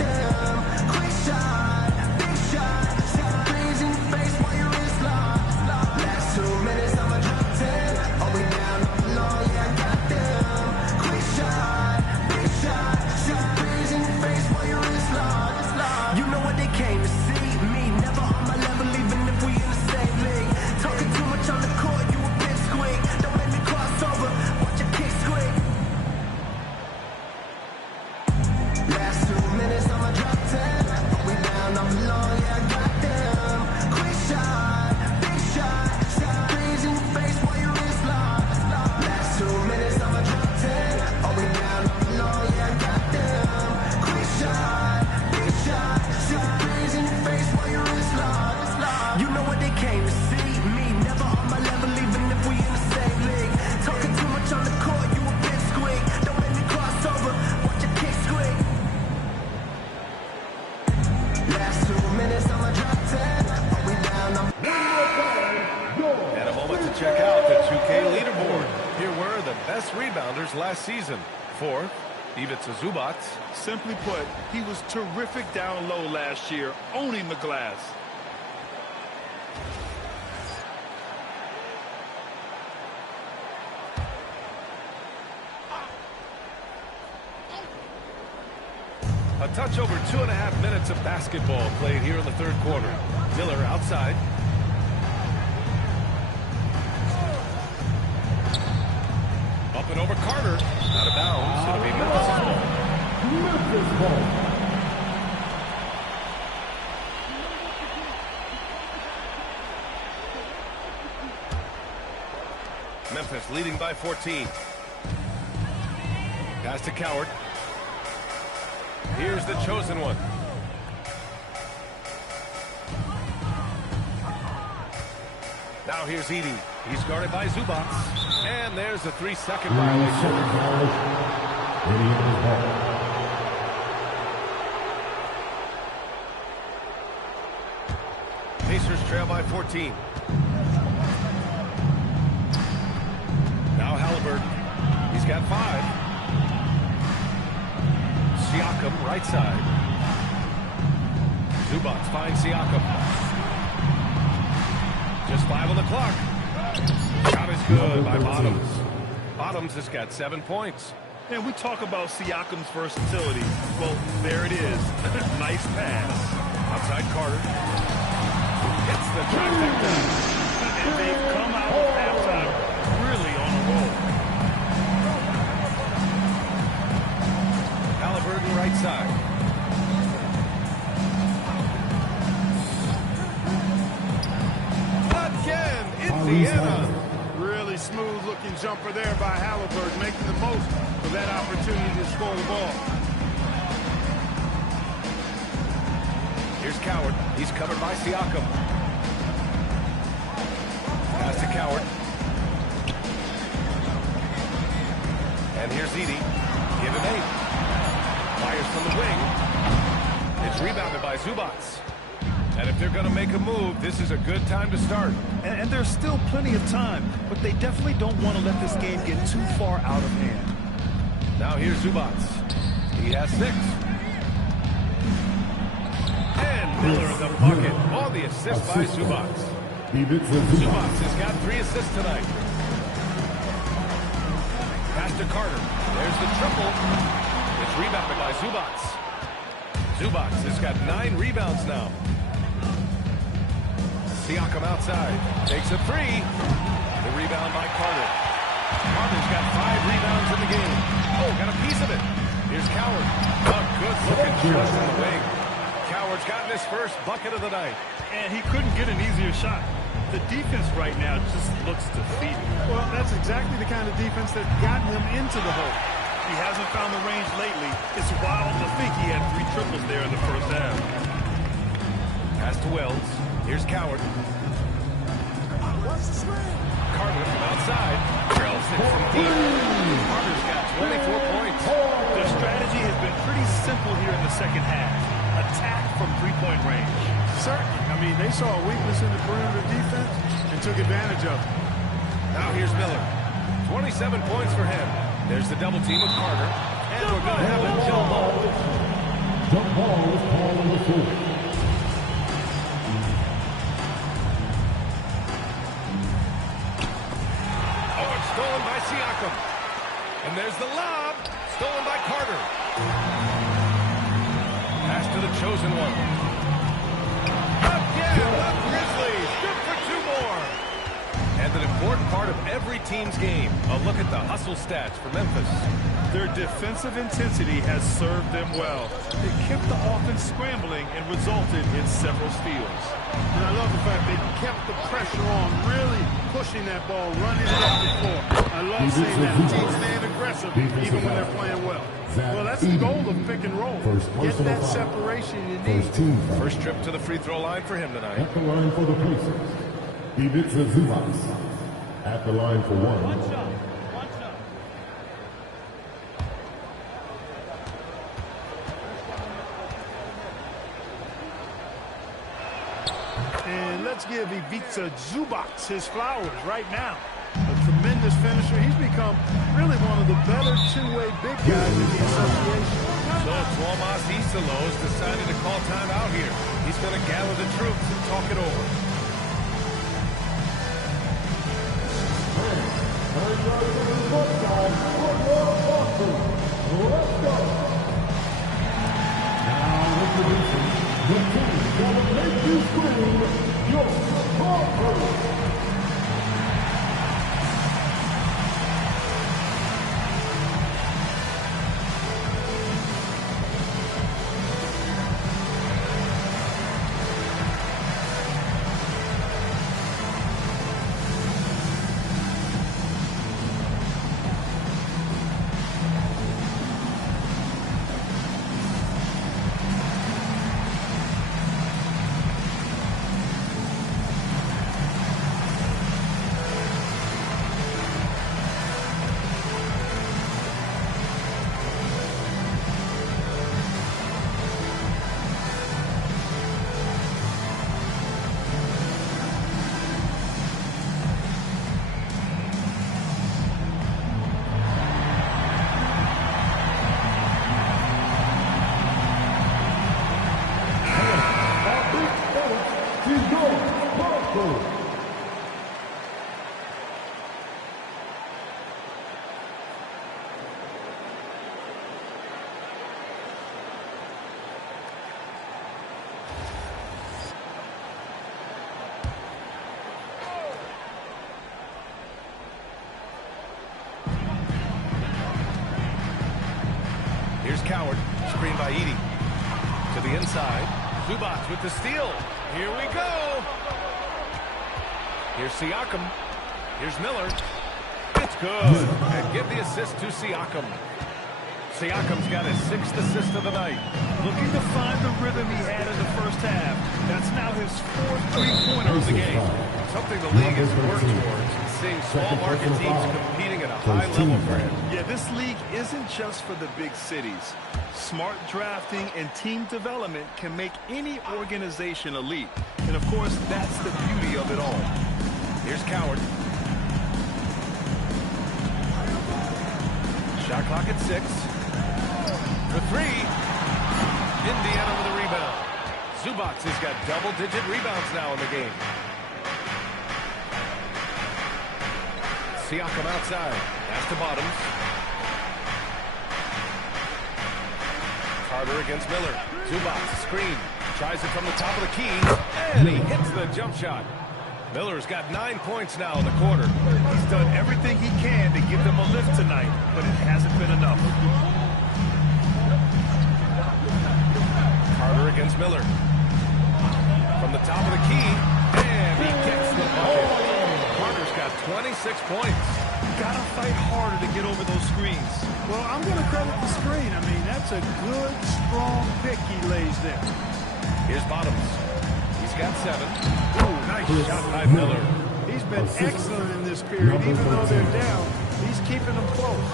Last season. 4th, Ivica Zubac. Simply put, he was terrific down low last year, owning the glass. A touch over 2.5 minutes of basketball played here in the 3rd quarter. Miller outside. Up and over Carter. Out of bounds. It'll be Memphis' ball. Memphis ball. Memphis leading by 14. Pass to Coward. Here's the chosen one. Now here's Edey. He's guarded by Zubac. And there's a 3-second violation. Pacers trail by 14. Now Halliburton. He's got 5. Siakam right side. Zubac finds Siakam. Just 5 on the clock. Shot is good by Bottoms. Bottoms has got 7 points. And we talk about Siakam's versatility. Well, there it is. Nice pass. Outside Carter. Hits the trifecta. And they've come out of halftime really on a roll. Halliburton right side. Again, Indiana. Really smooth-looking jumper there by Halliburton, making the most of that opportunity to score the ball. Here's Coward. He's covered by Siakam. Pass to Coward. And here's Edey. Give him 8. Fires from the wing. It's rebounded by Zubac. And if they're going to make a move, this is a good time to start. And there's still plenty of time, but they definitely don't want to let this game get too far out of hand. Now here's Zubac. He has 6. And Miller in the bucket on the assist by Zubac. Zubac has got 3 assists tonight. Pass to Carter. There's the triple. It's rebounded by Zubac. Zubac has got 9 rebounds now. Siakam outside. Takes a 3. The rebound by Carter. Carter's got 5 rebounds in the game. Oh, got a piece of it. Here's Coward. A good-looking shot from the wing. Coward's gotten his first bucket of the night. And he couldn't get an easier shot. The defense right now just looks defeated. Well, that's exactly the kind of defense that got him into the hole. He hasn't found the range lately. It's wild to think he had 3 triples there in the first half. Pass to Wells. Here's Coward. Carter from outside. Trails it from deep. Carter's got 24 points. Their strategy has been pretty simple here in the second half. Attack from 3-point range. Certainly. I mean, they saw a weakness in the perimeter defense and took advantage of it. Now here's Miller. 27 points for him. There's the double team with Carter. And we're going to have a jump ball. Jump ball is called on the floor. Oh, it's stolen by Siakam. And there's the lob. Stolen by Carter. Pass to the chosen one. Again, the Grizzlies. Good for 2 more. And an important part of every team's game. A look at the hustle stats for Memphis. Their defensive intensity has served them well. It kept the offense scrambling and resulted in several steals. And I love the fact they kept the pressure on, really pushing that ball, running it up the floor. I love seeing that team staying aggressive even when they're playing well. Well, that's the goal of pick and roll. Get that separation you need. First trip to the free throw line for him tonight. At the line for the Pacers, Ivica Zubac. At the line for 1. And let's give Ivica Zubac his flowers right now. A tremendous finisher. He's become really one of the better two-way big guys in the association. So Tuomas Isalos decided to call time out here. He's going to gather the troops and talk it over. Now introducing the team that will make you scream your support. Here's Coward, screened by Edey. To the inside, Zubac with the steal. Here we go. Here's Siakam. Here's Miller. It's good. And give the assist to Siakam. Siakam's got his 6th assist of the night. Looking to find the rhythm he had in the first half. That's now his 4th three-pointer of the game. Something the league has worked towards, seeing small market teams competing at a high level for him. Yeah, this league isn't just for the big cities. Smart drafting and team development can make any organization elite. And of course, that's the beauty of it all. Here's Coward. Shot clock at 6. For 3. Indiana with a rebound. Zubac has got double-digit rebounds now in the game. Siakam outside. Pass to Bottoms. Carter against Miller. Zubac screen. Tries it from the top of the key. And he hits the jump shot. Miller's got 9 points now in the quarter. He's done everything he can to give them a lift tonight, but it hasn't been enough. Carter against Miller. From the top of the key. And he gets the bucket. Carter's got 26 points. Gotta fight harder to get over those screens. Well, I'm going to credit the screen. I mean, that's a good, strong pick he lays there. Here's Bottoms. He's got 7. Ooh, nice shot by Miller. He's been excellent in this period. Even though they're down, he's keeping them close.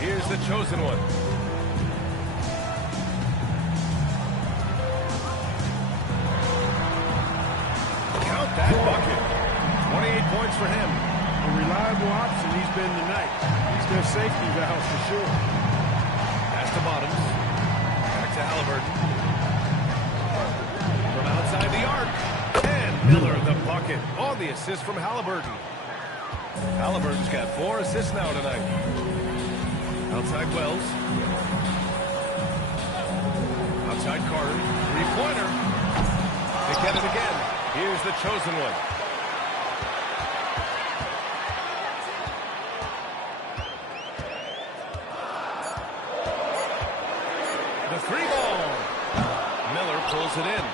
Here's the chosen one. Count that bucket. 28 points for him. A reliable option he's been tonight. He's their safety valve for sure. Pass to Bottoms. Back to Halliburton. From outside the arc. And Miller the bucket on the assist from Halliburton. Halliburton's got 4 assists now tonight. Outside Wells. Outside Carter. Three-pointer. They get it again. Here's the chosen one. The 3-ball. Miller pulls it in.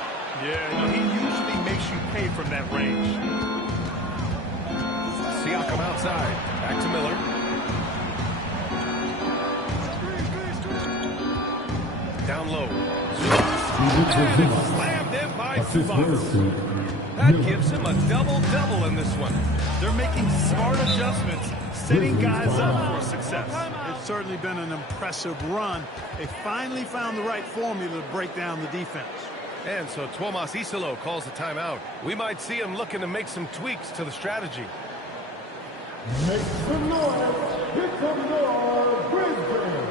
Yeah, he usually makes you pay from that range. Siakam outside. Back to Miller. Down low. Zubac. Slammed in by Zubac. That gives him a double-double in this one. They're making smart adjustments, setting guys up for success. It's certainly been an impressive run. They finally found the right formula to break down the defense. And so Tuomas Isalo calls the timeout. We might see him looking to make some tweaks to the strategy. Make some noise. Here comes the Brisbane.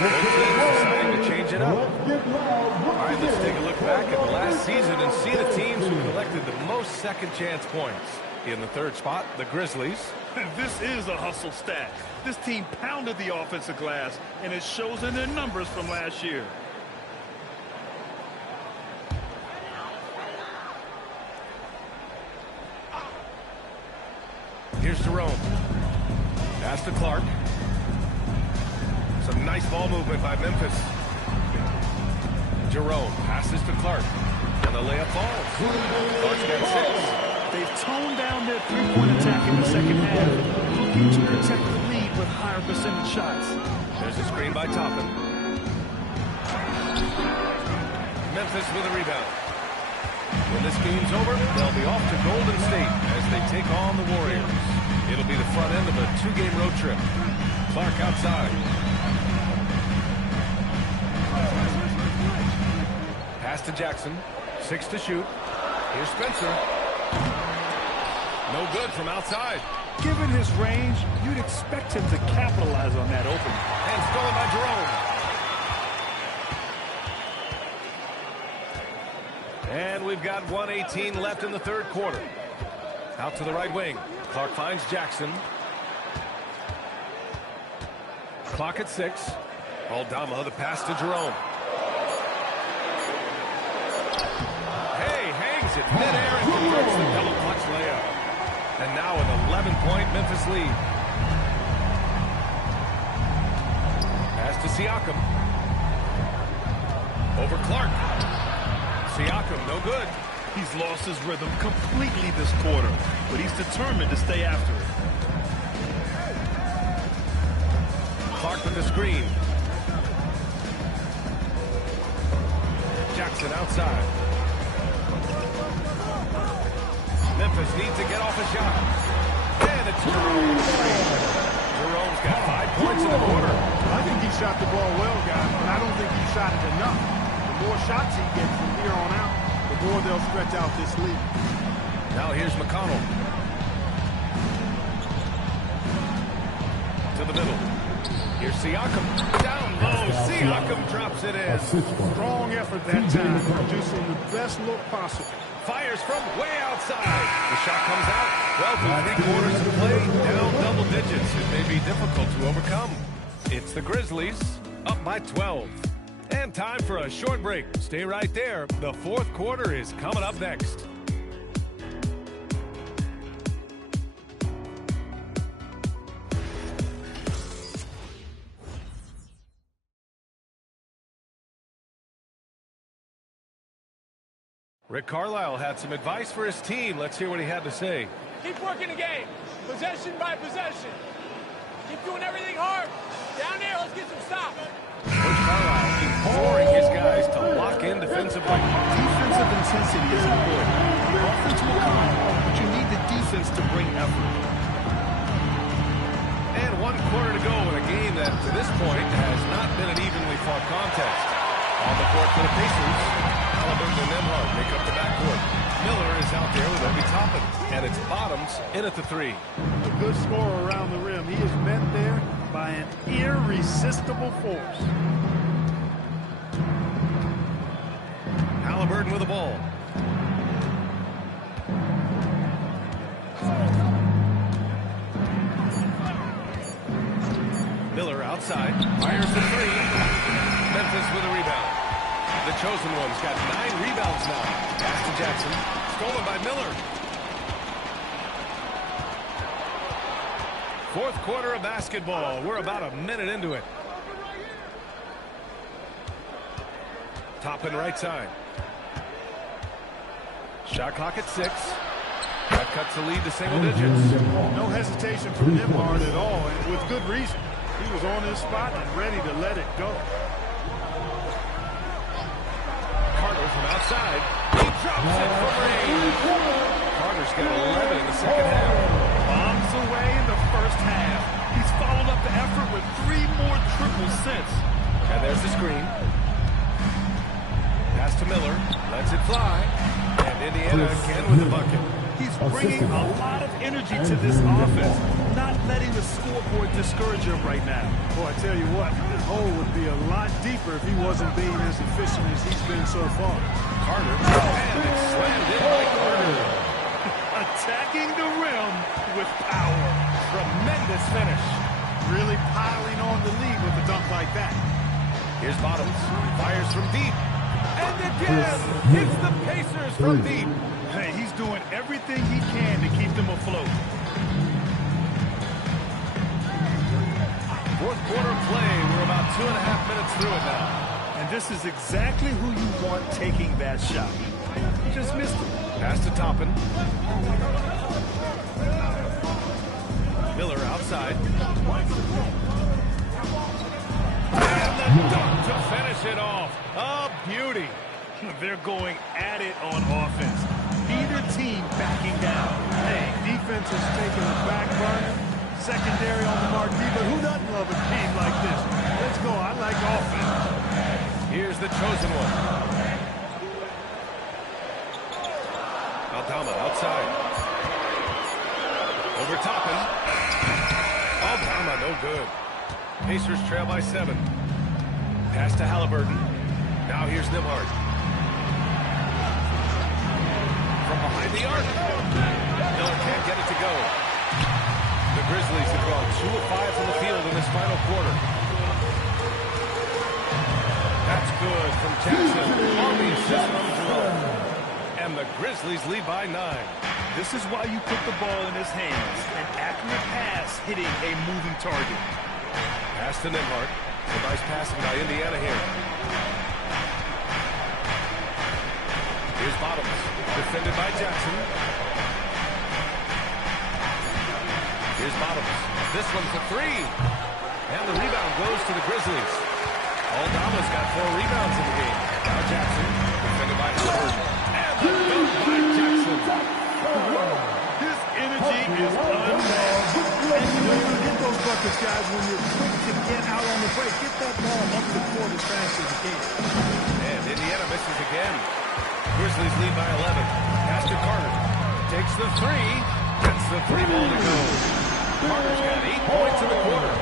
Deciding to change it up. All right, let's take a look back at the last season and see the teams who collected the most second chance points. In the 3rd spot, the Grizzlies. This is a hustle stat. This team pounded the offensive glass, and it shows in their numbers from last year. Here's Jerome. Pass to Clark. Some nice ball movement by Memphis. Jerome passes to Clark. And the layup falls. Clark's got 6. They've toned down their three-point attack in the second half, looking to protect the lead with higher percentage shots. There's a screen by Toppin. Memphis with a rebound. When this game's over, they'll be off to Golden State as they take on the Warriors. It'll be the front end of a 2-game road trip. Clark outside. Pass to Jackson. 6 to shoot. Here's Spencer. No good from outside. Given his range, you'd expect him to capitalize on that opening. And stolen by Jerome. And we've got 1:18 left in the third quarter. Out to the right wing. Clark finds Jackson. Clock at 6. Aldama, the pass to Jerome. Hey, hangs it midair and converts the double clutch layup. And now an 11-point Memphis lead. Pass to Siakam. Over Clark. Siakam, no good. He's lost his rhythm completely this quarter, but he's determined to stay after it. Clark with the screen. Jackson outside. Memphis needs to get off a shot. And it's Jerome. Jerome's got 5 points in the quarter. I think he shot the ball well, guys, but I don't think he shot it enough. The more shots he gets from here on out, the more they'll stretch out this lead. Now here's McConnell. To the middle. Here's Siakam. Down low. Siakam drops it in. Strong effort that time, producing the best look possible. Fires from way outside. The shot comes out. Well, through 3 quarters of play, down double digits. It may be difficult to overcome. It's the Grizzlies, up by 12. And time for a short break. Stay right there. The fourth quarter is coming up next. Rick Carlisle had some advice for his team. Let's hear what he had to say. Keep working the game, possession by possession. Keep doing everything hard. Down there, let's get some stops. Coach Carlisle imploring his guys to lock in defensively. Defensive intensity is important. The offense will come, but you need the defense to bring effort. And 1 quarter to go in a game that, to this point, has not been an evenly fought contest. On the court for the Pacers, Halliburton and Nembhard make up the backcourt. Miller is out there with Obi Toppin, and it's Bottoms in at the 3. A good scorer around the rim. He is met there by an irresistible force. Halliburton with the ball. Miller outside. Fires the 3. Memphis with a rebound. The chosen one's got 9 rebounds now. Pass to Jackson. Stolen by Miller. Fourth quarter of basketball. We're about a minute into it. Toppin right side. Shot clock at 6. That cuts the lead to single digits. No hesitation from Nembhard at all, and with good reason. He was on his spot and ready to let it go. Carter from outside. He drops it for range. Carter's got 11 in the second half. Bombs away in the first half. He's followed up the effort with 3 more triples since. And there's the screen. Pass to Miller. Lets it fly. And Indiana again with the bucket. He's bringing a lot of energy to this offense, not letting the scoreboard discourage him right now. Boy, I tell you what, this hole would be a lot deeper if he wasn't being as efficient as he's been so far. Carter. And it's slammed in by Carter. Attacking the rim with power. Tremendous finish. Really piling on the lead with a dunk like that. Here's Bottoms. Fires from deep. And again, hits the Pacers from deep. Hey, he's doing everything he can to keep them afloat. Fourth quarter play. We're about 2.5 minutes through it now. And this is exactly who you want taking that shot. He just missed it. Pass to Toppin. Miller outside. And the dunk to finish it off. A beauty. They're going at it on offense. defense has taken a back burner. Secondary on the marquee, but who doesn't love a game like this? Let's go. I like offense. Here's the chosen one. Aldama outside. Over Toppin. Aldama, no good. Pacers trail by 7. Pass to Halliburton. Now here's Nembhard. From behind the arc. Miller can't get it to go. The Grizzlies have gone 2 of 5 from the field in this final quarter. That's good from Jackson on the assist from Jerome. And the Grizzlies lead by 9. This is why you put the ball in his hands. An accurate pass hitting a moving target. Pass to Nembhard. Some nice passing by Indiana here. Here's Bottoms. Defended by Jackson. Here's Bottoms. This one for 3. And the rebound goes to the Grizzlies. Aldama's got 4 rebounds in the game. Now Jackson. Defended by Halliburton. And the dunk by Jackson. His energy is unmatched. And you know you get those buckets, guys, when you're quick to get out on the break. Get that ball up the court as fast as you can. And Indiana misses again. Grizzlies lead by 11. Pass to Carter. Takes the 3. Gets the 3-ball to go. Carter's got 8 points in the quarter.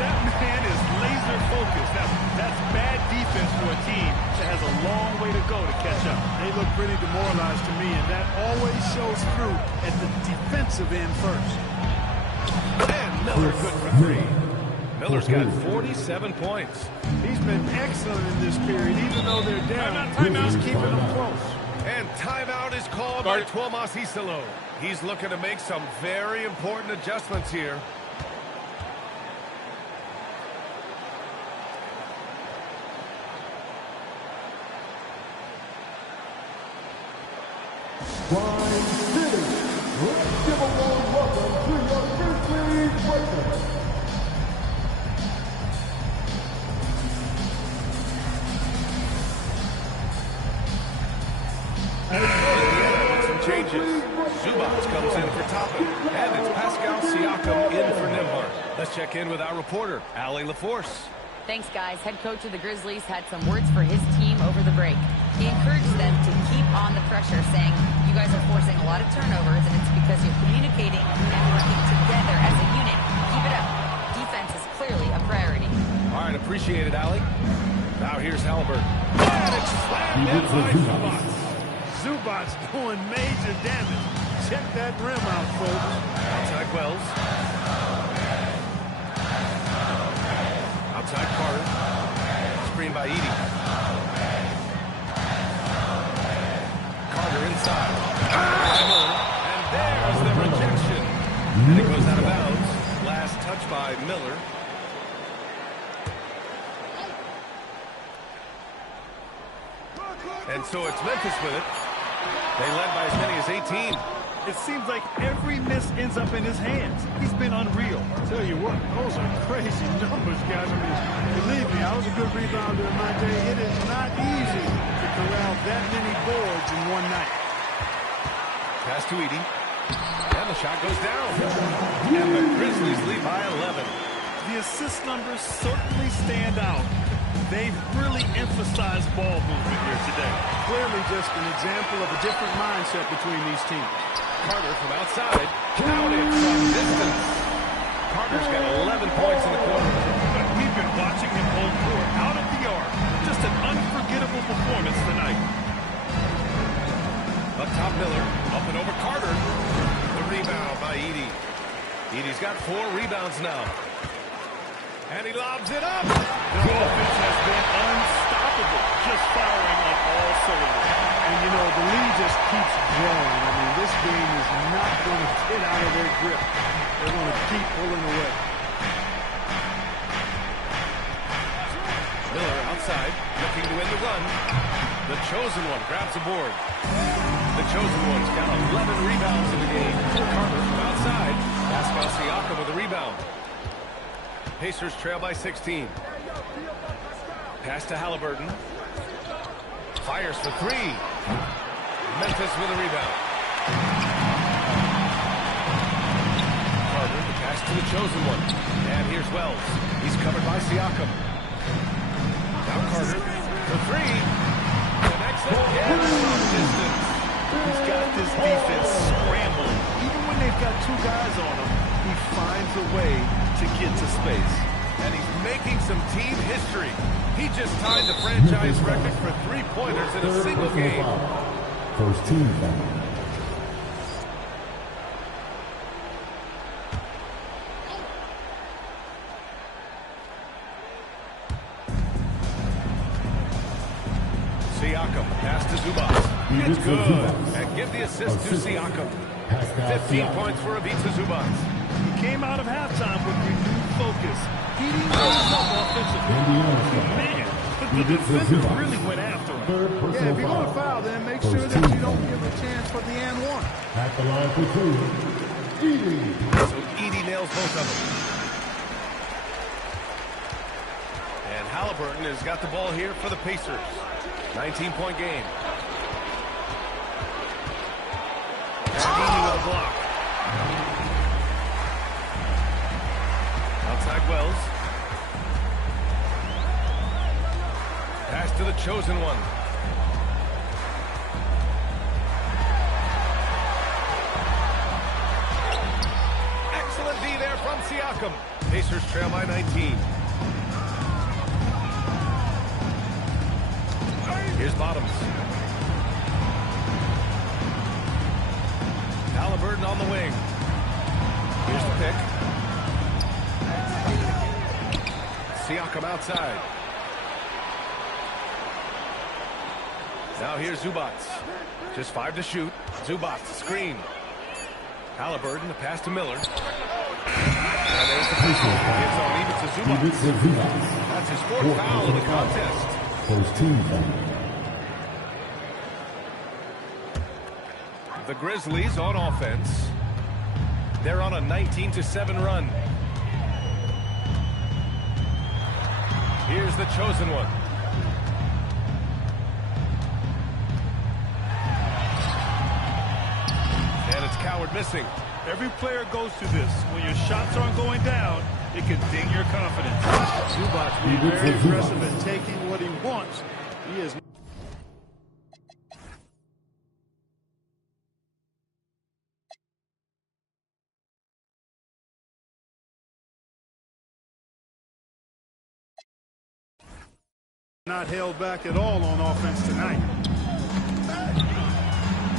That man is laser focused. That's bad defense for a team that has a long way to go to catch up. They look pretty demoralized to me, and that always shows through at the defensive end first. And Miller good for 3. Miller's got 47 points. He's been excellent in this period, even though they're down. He's keeping them close. And timeout is called by Tuomas Isalo. He's looking to make some very important adjustments here. Prime City, let's give a warm welcome to your Grizzlies Breakers. Indiana with some changes. Zubac comes in for Toppin. And it's Pascal Siakam in for Nembhard. Let's check in with our reporter, Allie LaForce. Thanks, guys. Head coach of the Grizzlies had some words for his team over the break. He encouraged them to keep on the pressure, saying, you guys are forcing a lot of turnovers, and it's because you're communicating and working together as a unit. Keep it up. Defense is clearly a priority. All right, appreciate it, Allie. Now here's Halliburton. And it's slammed in by Zubac. Zubac's doing major damage. Check that rim out, folks. Outside Wells. Outside Carter. Screen by Edey. Carter inside. And there's the rejection. And it goes out of bounds. Last touch by Miller. And so it's Memphis with it. They led by as many as 18. It seems like every miss ends up in his hands. He's been unreal. Tell you what, those are crazy numbers, guys. I mean, believe me, I was a good rebounder in my day. It is not easy to corral that many boards in one night. Pass to Edey. And the shot goes down. And the Grizzlies lead by 11. The assist numbers certainly stand out. They've really emphasized ball movement here today. Clearly just an example of a different mindset between these teams. Carter from outside. Counted from distance. Carter's got 11 points in the quarter. But we've been watching him hold court out of the arc. Just an unforgettable performance tonight. Up top Miller. Up and over Carter. The rebound by Edey. Edey's got 4 rebounds now. And he lobs it up. The offense has been unstoppable, just firing on all cylinders. And, you know, the lead just keeps growing. I mean, this game is not going to get out of their grip. They're going to keep pulling away. Miller outside, looking to win the run. The chosen one grabs the board. The chosen one's got 11 rebounds in the game. Carter from outside. Pascal Siakam with a rebound. Pacers trail by 16. Pass to Halliburton. Fires for 3. Memphis with a rebound. Pass to the chosen one. And here's Wells. He's covered by Siakam. Now Carter for three. Connects it again from distance. He's got this defense scrambling. Even when they've got two guys on him, he finds a way to get to space. And he's making some team history. He just tied the franchise record for three-pointers in a single game. First team foul. Siakam, pass to Zubac. It's good. And give the assist to Siakam. 15 points for Ivica Zubac. He came out of halftime with renewed focus. He didn't raise up offensively. Man, the defender really went after him. Yeah, if you're going to foul, then make sure that you don't give a chance for the and one. At the line for two, Edey. So Edey nails both of them. And Halliburton has got the ball here for the Pacers. 19-point game. Edey with a block. Outside Wells. Pass to the chosen one. Excellent D there from Siakam. Pacers trail by 19. Here's Bottoms. Halliburton on the wing. Here's the pick. Siakam outside. Now here's Zubac. Just 5 to shoot. Zubac, screen. Halliburton, the pass to Miller. And there's the free throw. Leave it to Zubac. That's his fourth foul of the contest. First team foul. The Grizzlies on offense. They're on a 19-7 run. Here's the chosen one. And it's Coward missing. Every player goes through this. When your shots aren't going down, it can ding your confidence. Zubac being very aggressive and taking what he wants. He is. Not held back at all on offense tonight.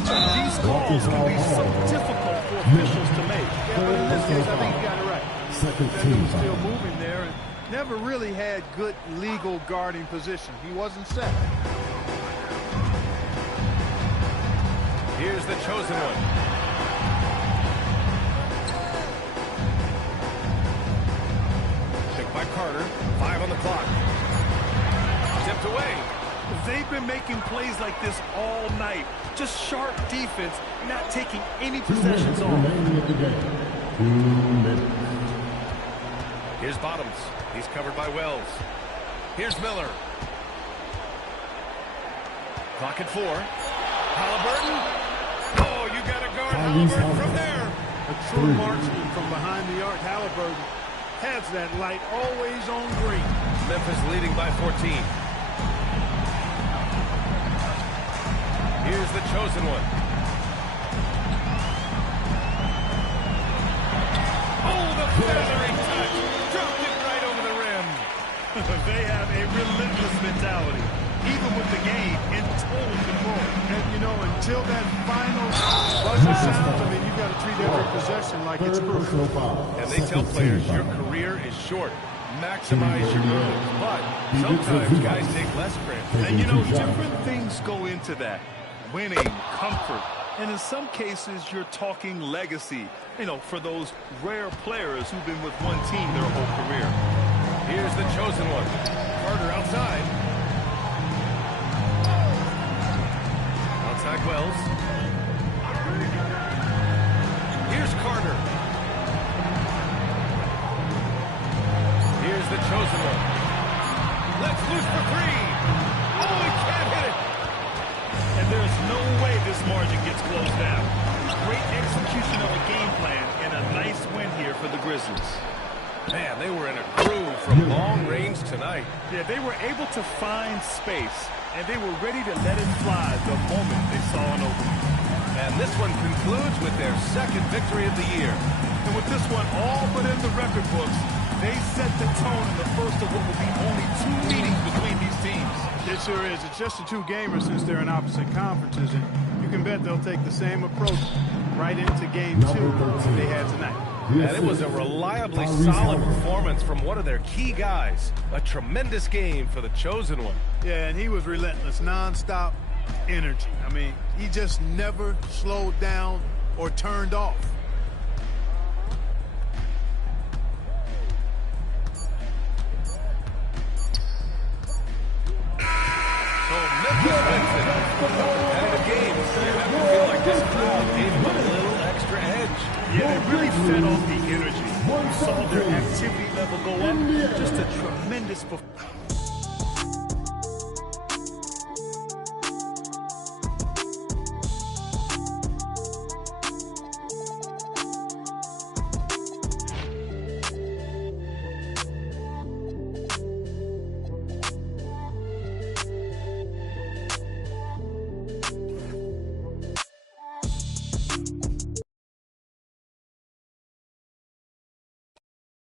These calls can be so difficult for officials to make. Yeah, but in this case, I think you got it right. Second He team was still foul. moving there and never really had good legal guarding position. He wasn't set. Here's the chosen one. Picked by Carter. 5 on the clock. Tipped away. They've been making plays like this all night. Just sharp defense, not taking any 2 minutes possessions off. remaining of the game. 2 minutes. Here's Bottoms. He's covered by Wells. Here's Miller. Clock at 4. Halliburton. Oh, you got to guard Halliburton from there. A true marksman from behind the arc. Halliburton has that light always on green. Memphis leading by 14. Here's the chosen one. Oh, the feathering touch. Dropped it right over the rim. They have a relentless mentality, even with the game in total control. And, you know, until that final buzzer sounds, I mean, you've got to treat every possession like it's Third crucial. personal foul. And they tell Second players, team your foul. career is short. Maximize your moves. But sometimes guys take less credit. And, you know, different things go into that. Winning, comfort, and in some cases, you're talking legacy, you know, for those rare players who've been with one team their whole career. Here's the chosen one. Carter outside. Outside Wells. Here's Carter. Here's the chosen one. Let's loose for 3. Oh, he can't hit it. And there's no way this margin gets closed down. Great execution of a game plan and a nice win here for the Grizzlies. Man, they were in a groove from long range tonight. Yeah, they were able to find space, and they were ready to let it fly the moment they saw an opening. And this one concludes with their second victory of the year. And with this one all but in the record books, they set the tone in the first of what will be only 2 meetings between these teams. It sure is. It's just a 2-gamer since they're in opposite conferences, and you can bet they'll take the same approach right into game 2 that they had tonight. And it was a reliably solid performance from one of their key guys. A tremendous game for the chosen one. Yeah, and he was relentless, nonstop energy. I mean, he just never slowed down or turned off. So Memphis wins it. Competitive games. You have to feel like this crowd gave them a little extra edge. Yeah, they really fed off the energy. You saw their activity level go up. Just a tremendous performance.